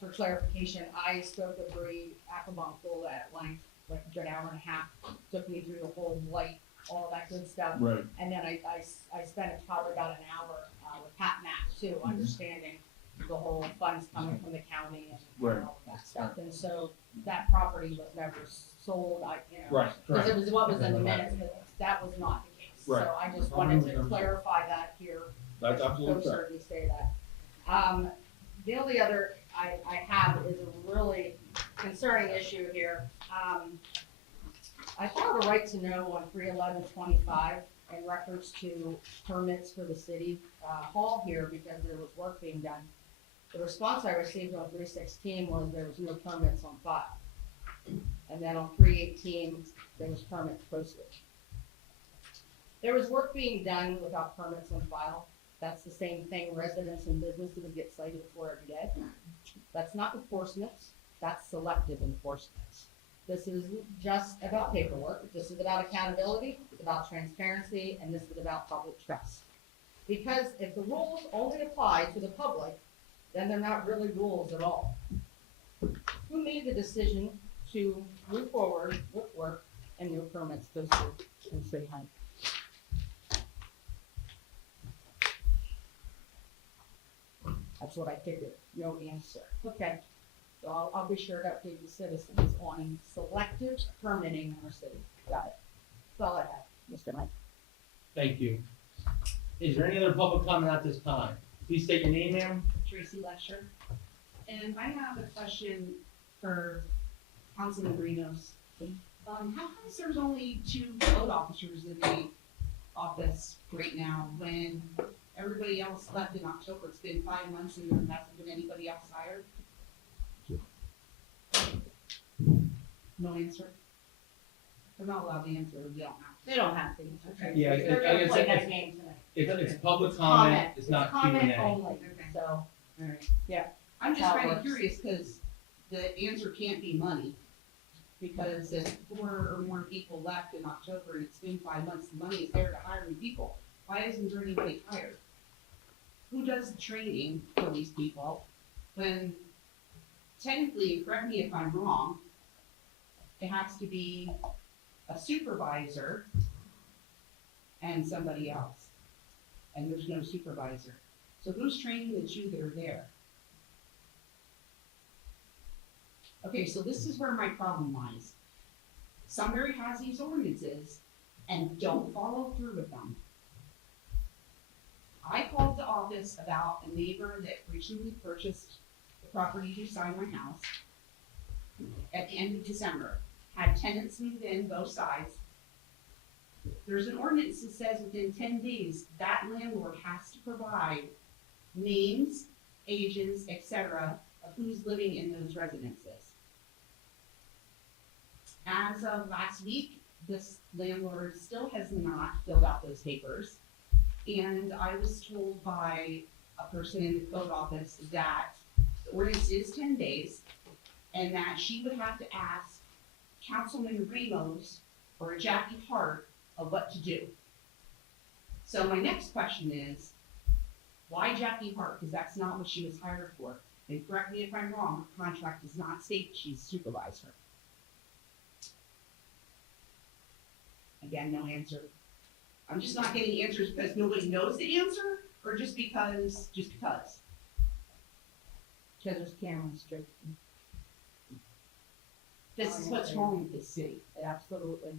for clarification, I spoke with Bree Acklebonkel at length, like an hour and a half, took me through the whole light, all that good stuff. Right. And then I spent probably about an hour with Pat Mack too, understanding the whole funds coming from the county and Right. all of that stuff. And so that property was never sold, Right, because it was what was in the minutes, but that was not the case. Right. So I just wanted to clarify that here. That's absolutely So correct. certainly say that. The only other I have is a really concerning issue here. I filed a right to know on 3/11/25 in reference to permits for the city hall here because there was work being done. The response I received on 3/16 was there was no permits on file. And then on 3/18, there was permits posted. There was work being done without permits on file. That's the same thing residents and businesses get cited for every day. That's not enforcement, that's selective enforcement. This is just about paperwork, this is about accountability, it's about transparency, and this is about public trust. Because if the rules only apply to the public, then they're not really rules at all. Who made the decision to move forward with work and no permits posted in City Hall? That's what I figured, no answer. Okay, so I'll be sure to update the citizens on selective permitting in our city. Got it. That's all I have, Mr. Mike. Thank you. Is there any other public comment at this time? Please state your name, ma'am. Tracy Lesher. And I have a question for Councilman Brinos. How comes there's only 2 code officers in the office right now when everybody else left in October? It's been 5 months and there hasn't been anybody else hired? No answer? They're not allowed to answer, they don't have to. They don't have to. Okay. Yeah, They're gonna it's, play it's, that game tonight. it's public comment, it's not Q and Comment A. only, so, Alright. yeah. I'm just How it kinda works. curious, cause the answer can't be money. Because if 4 or more people left in October and it's been 5 months, the money is there to hire new people. Why isn't there anybody hired? Who does the training for these people? When technically, correct me if I'm wrong, it has to be a supervisor and somebody else. And there's no supervisor. So who's training the 2 that are there? Okay, so this is where my problem lies. Sunbury has these ordinances and don't follow through with them. I called the office about a neighbor that recently purchased the property beside my house at the end of December. Had tenants move in, both sides. There's an ordinance that says within 10 days, that landlord has to provide names, ages, etc. of who's living in those residences. As of last week, this landlord still has not filled out those papers. And I was told by a person in the code office that the ordinance is 10 days and that she would have to ask Councilman Ramos or Jackie Hart of what to do. So my next question is, why Jackie Hart? Because that's not what she was hired for. And correct me if I'm wrong, her contract does not state she's supervisor. Again, no answer. I'm just not getting answers because nobody knows the answer, or just because. Because there's cameras straight. This is what's wrong with this city. Absolutely.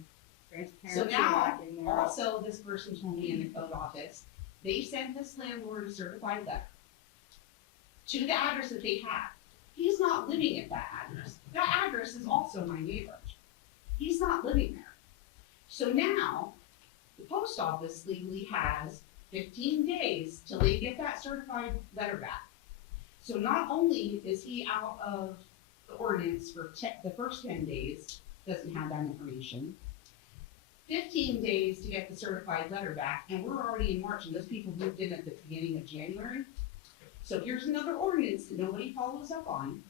So Transparency now, lacking there. also, this person told me in the code office, they sent this landlord a certified letter to the address that they have. He's not living at that address. That address is also my neighbor. He's not living there. So now, the post office legally has 15 days till they get that certified letter back. So not only is he out of the ordinance for the first 10 days, doesn't have that information, 15 days to get the certified letter back, and we're already in March, and those people moved in at the beginning of January. So here's another ordinance that nobody follows up on.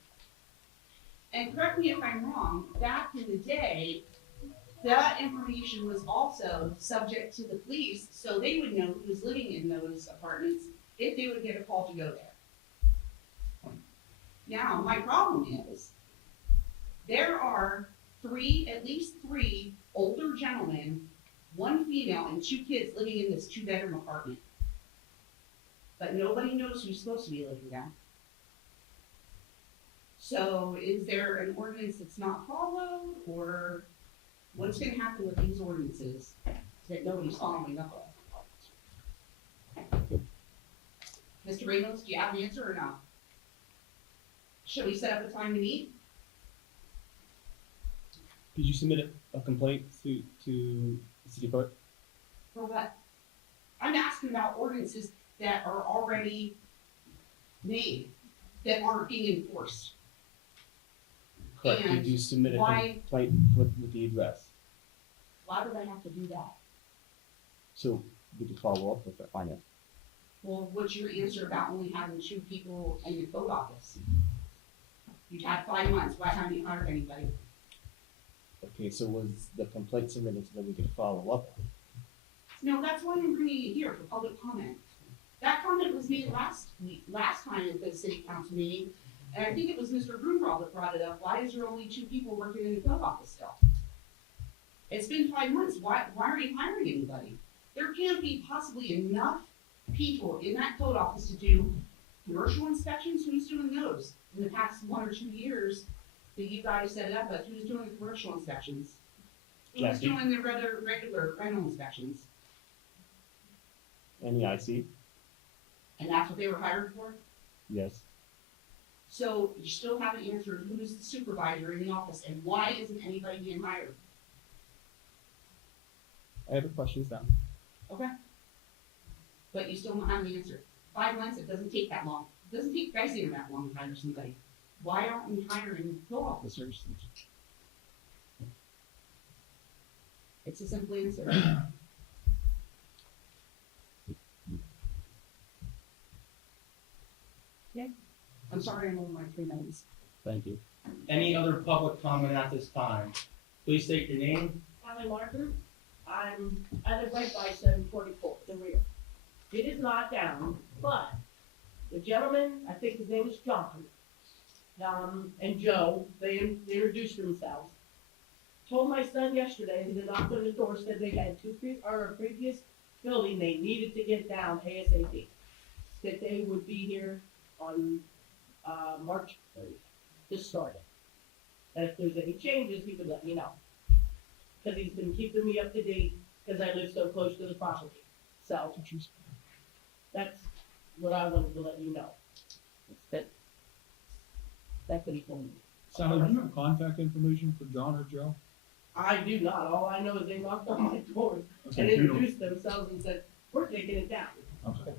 And correct me if I'm wrong, back in the day, that information was also subject to the police, so they would know who was living in those apartments if they would get a call to go there. Now, my problem is, there are at least three older gentlemen, 1 female, and 2 kids living in this 2-bedroom apartment. But nobody knows who's supposed to be living there. So is there an ordinance that's not followed, or what's gonna happen with these ordinances that nobody's following up on? Mr. Ramos, do you have an answer or not? Should we set up a time to meet? Did you submit a complaint to the City Clerk? For what? I'm asking about ordinances that are already made, that aren't being enforced. Correct. And Did you submit a why- complaint with the address? Why would I have to do that? So we could follow up with that finance. Well, what's your answer about only having 2 people in your code office? You've had 5 months, why haven't you hired anybody? Okay, so was the complaint submitted so that we could follow up? No, that's why I'm bringing it here for public comment. That comment was made last time at the city council meeting, and I think it was Mr. Grunwald that brought it up. Why is there only 2 people working in the code office still? It's been 5 months, why aren't you hiring anybody? There can't be possibly enough people in that code office to do commercial inspections. Who's doing those? In the past 1 or 2 years that you guys set it up, but who's doing the commercial inspections? Who's Jackie. doing the regular rental inspections? Any IC? And that's what they were hired for? Yes. So you still haven't answered who's the supervisor in the office and why isn't anybody being hired? I have the questions down. Okay. But you still don't have an answer. 5 months, it doesn't take that long. It doesn't take you guys even that long to hire somebody. Why aren't we hiring law officers? It's a simple answer. Okay. I'm sorry I'm over my 3 minutes. Thank you. Any other public comment at this time? Please state your name. Hi, Margaret. I live right by 744, the rear. It is not down, but the gentleman, I think his name is John, and Joe, they introduced themselves. Told my son yesterday, they knocked on the door, said they had a previous building they needed to get down ASAP. That they would be here on, March 30th, to start it. And if there's any changes, he would let me know. Cause he's been keeping me up to date, cause I live so close to the property. So, that's what I wanted to let you know. That's what he told me. Sally, do you have contact information for John or Joe? I do not, all I know is they knocked on my door Okay, and so you don't- introduced themselves and said, we're taking it down. Okay.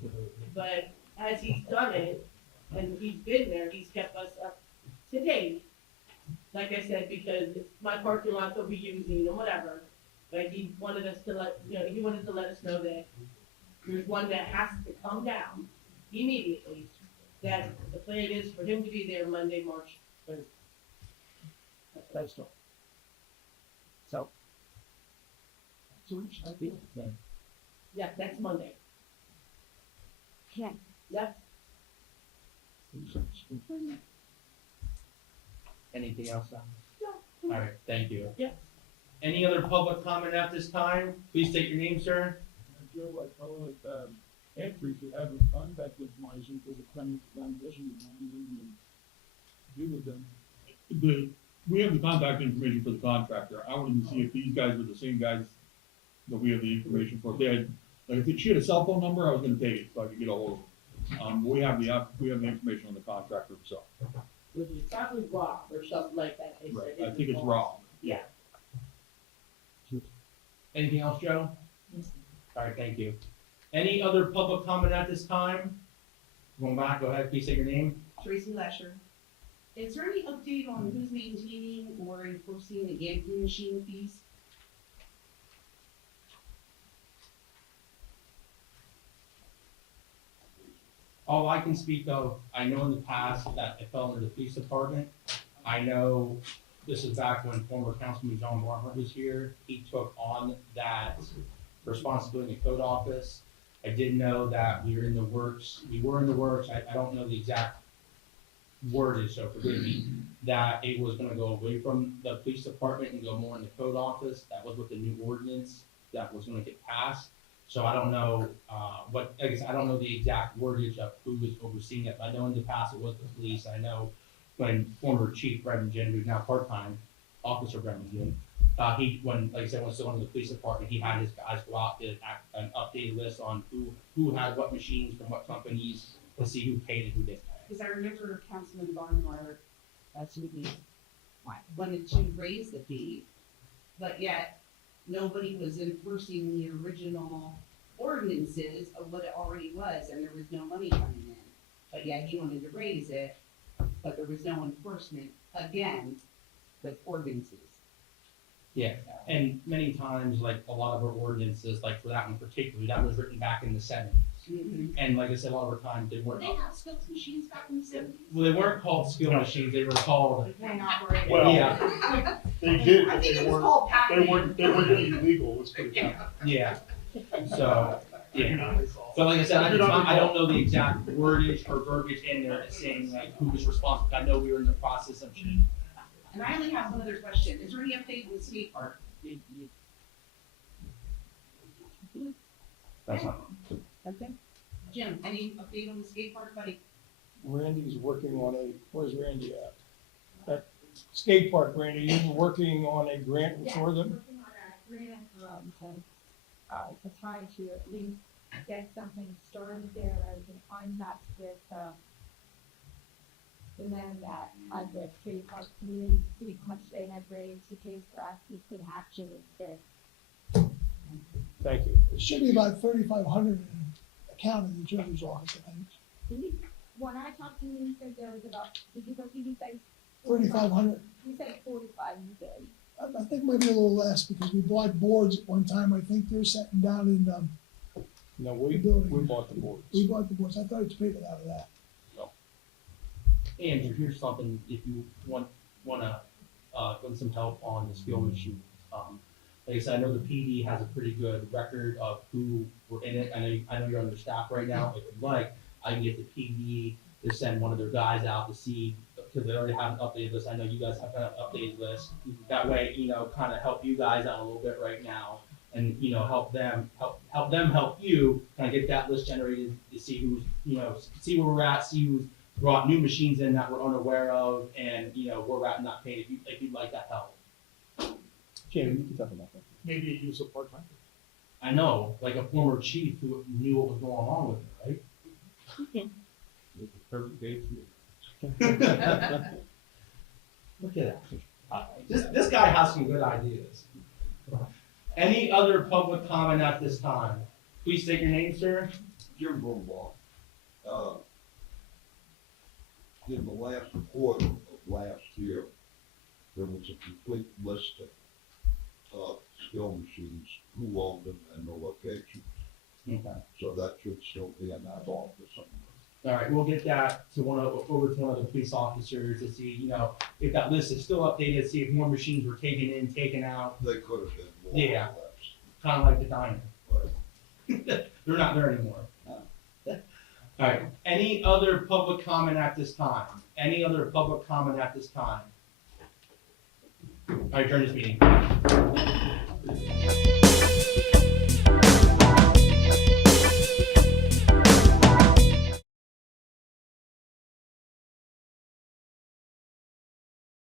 But as he's done it, and he's been there, he's kept us up to date. Like I said, because it's my parking lot they'll be using and whatever. But he wanted us to he wanted to let us know that there's one that has to come down immediately. That the plan is for him to be there Monday, March 3rd. That's what I was told. So. Yeah, next Monday. Yeah. Yeah. Anything else, Sam? No. All right, thank you. Yeah. Any other public comment at this time? Please state your name, sir. Joe, I follow it, after if you have contact information for the transition and do with them. We have the contact information for the contractor. I wanted to see if these guys were the same guys that we have the information for. If they had, like, if she had a cell phone number, I was gonna take it so I could get a hold of them. We have the information on the contractor himself. Which is probably Rob or something like that. They Right, said I think it's was. Rob. Yeah. Anything else, Joe? All right, thank you. Any other public comment at this time? Going back, go ahead, please say your name. Tracy Lesher. Is there any update on who's maintaining or enforcing the gambling machine fees? All I can speak of, I know in the past that it fell under the police department. I know this is back when former Councilman John Barnhart was here. He took on that responsibility in the code office. I did know that we were in the works. I don't know the exact wordage, so forgive me, that it was gonna go away from the police department and go more in the code office. That was with the new ordinance that was gonna get passed. So I don't know, I guess I don't know the exact wordage of who was overseeing it, but I know in the past it was the police. I know when former Chief Remington, who's now part-time, Officer Remington, when, like I said, when still in the police department, he had his guys go out, did an updated list on who had what machines from what companies to see who paid and who didn't pay. Because I remember Councilman Barnhart, wanted to raise the fee, but yet nobody was enforcing the original ordinances of what it already was, and there was no money coming in. But yet he wanted to raise it, but there was no enforcement, again, with ordinances. Yeah, and many times, like a lot of our ordinances, like for that one particularly, that was written back in the 70s. And like I said, a lot of our times they weren't. They had skills machines back in the 70s? Well, they weren't called skill machines, they were called, They operated. Well, yeah, They did, I but think they it was weren't, called packaging. they weren't illegal, let's put it that way. yeah. So, yeah. So like I said, I don't know the exact wordage or verbiage in there that's saying like who was responsible. I know we were in the process of. And I only have one other question. Is there any update on the skate park? That's not. Okay. Jim, any update on the skate park, buddy? Randy's working on where's Randy at? At skate park, Randy, you were working on a grant for them? Working on a grant, to try to at least get something started there. I was in contact with, the men that at the City Park community, pretty much they had raised the case for us, we could actually Thank you. It should be about 3,500 in an account in the treasurer's office, I think. When I talked to you, you said there was about, did you say? 3,500. You said 45, you said. I think maybe a little less because we bought boards at one time. I think they're sitting down in, No, we bought the boards. we bought the boards. I thought it's paid out of that. Andrew, here's something, if you want some help on the skill machine. Like I said, I know the PD has a pretty good record of who were in it. I know you're understaffed right now. If you'd like, I can get the PD to send one of their guys out to see, because they already have an updated list. I know you guys have an updated list. That way, kind of help you guys out a little bit right now, and help them help you kind of get that list generated to see who's see where we're at, see who's brought new machines in that we're unaware of, and where we're at not paid. If you'd like that help. Jamie, you can talk about that. Maybe use a part-time. I know, like a former chief who knew what was going on with it, right? Perfect day for you. Look at that. This guy has some good ideas. Any other public comment at this time? Please state your name, sir. Jim Brumbaugh. In the last quarter of last year, there was a complete list of skill machines, who owned them and the locations. Okay. So that should still be in that office somewhere. All right, we'll get that to over to one of the police officers to see, if that list is still updated, see if more machines were taken in, taken out. They could have been more Yeah. or less. Kind of like the diner. But They're not there anymore. No. All right, any other public comment at this time? Any other public comment at this time? All right, during this meeting.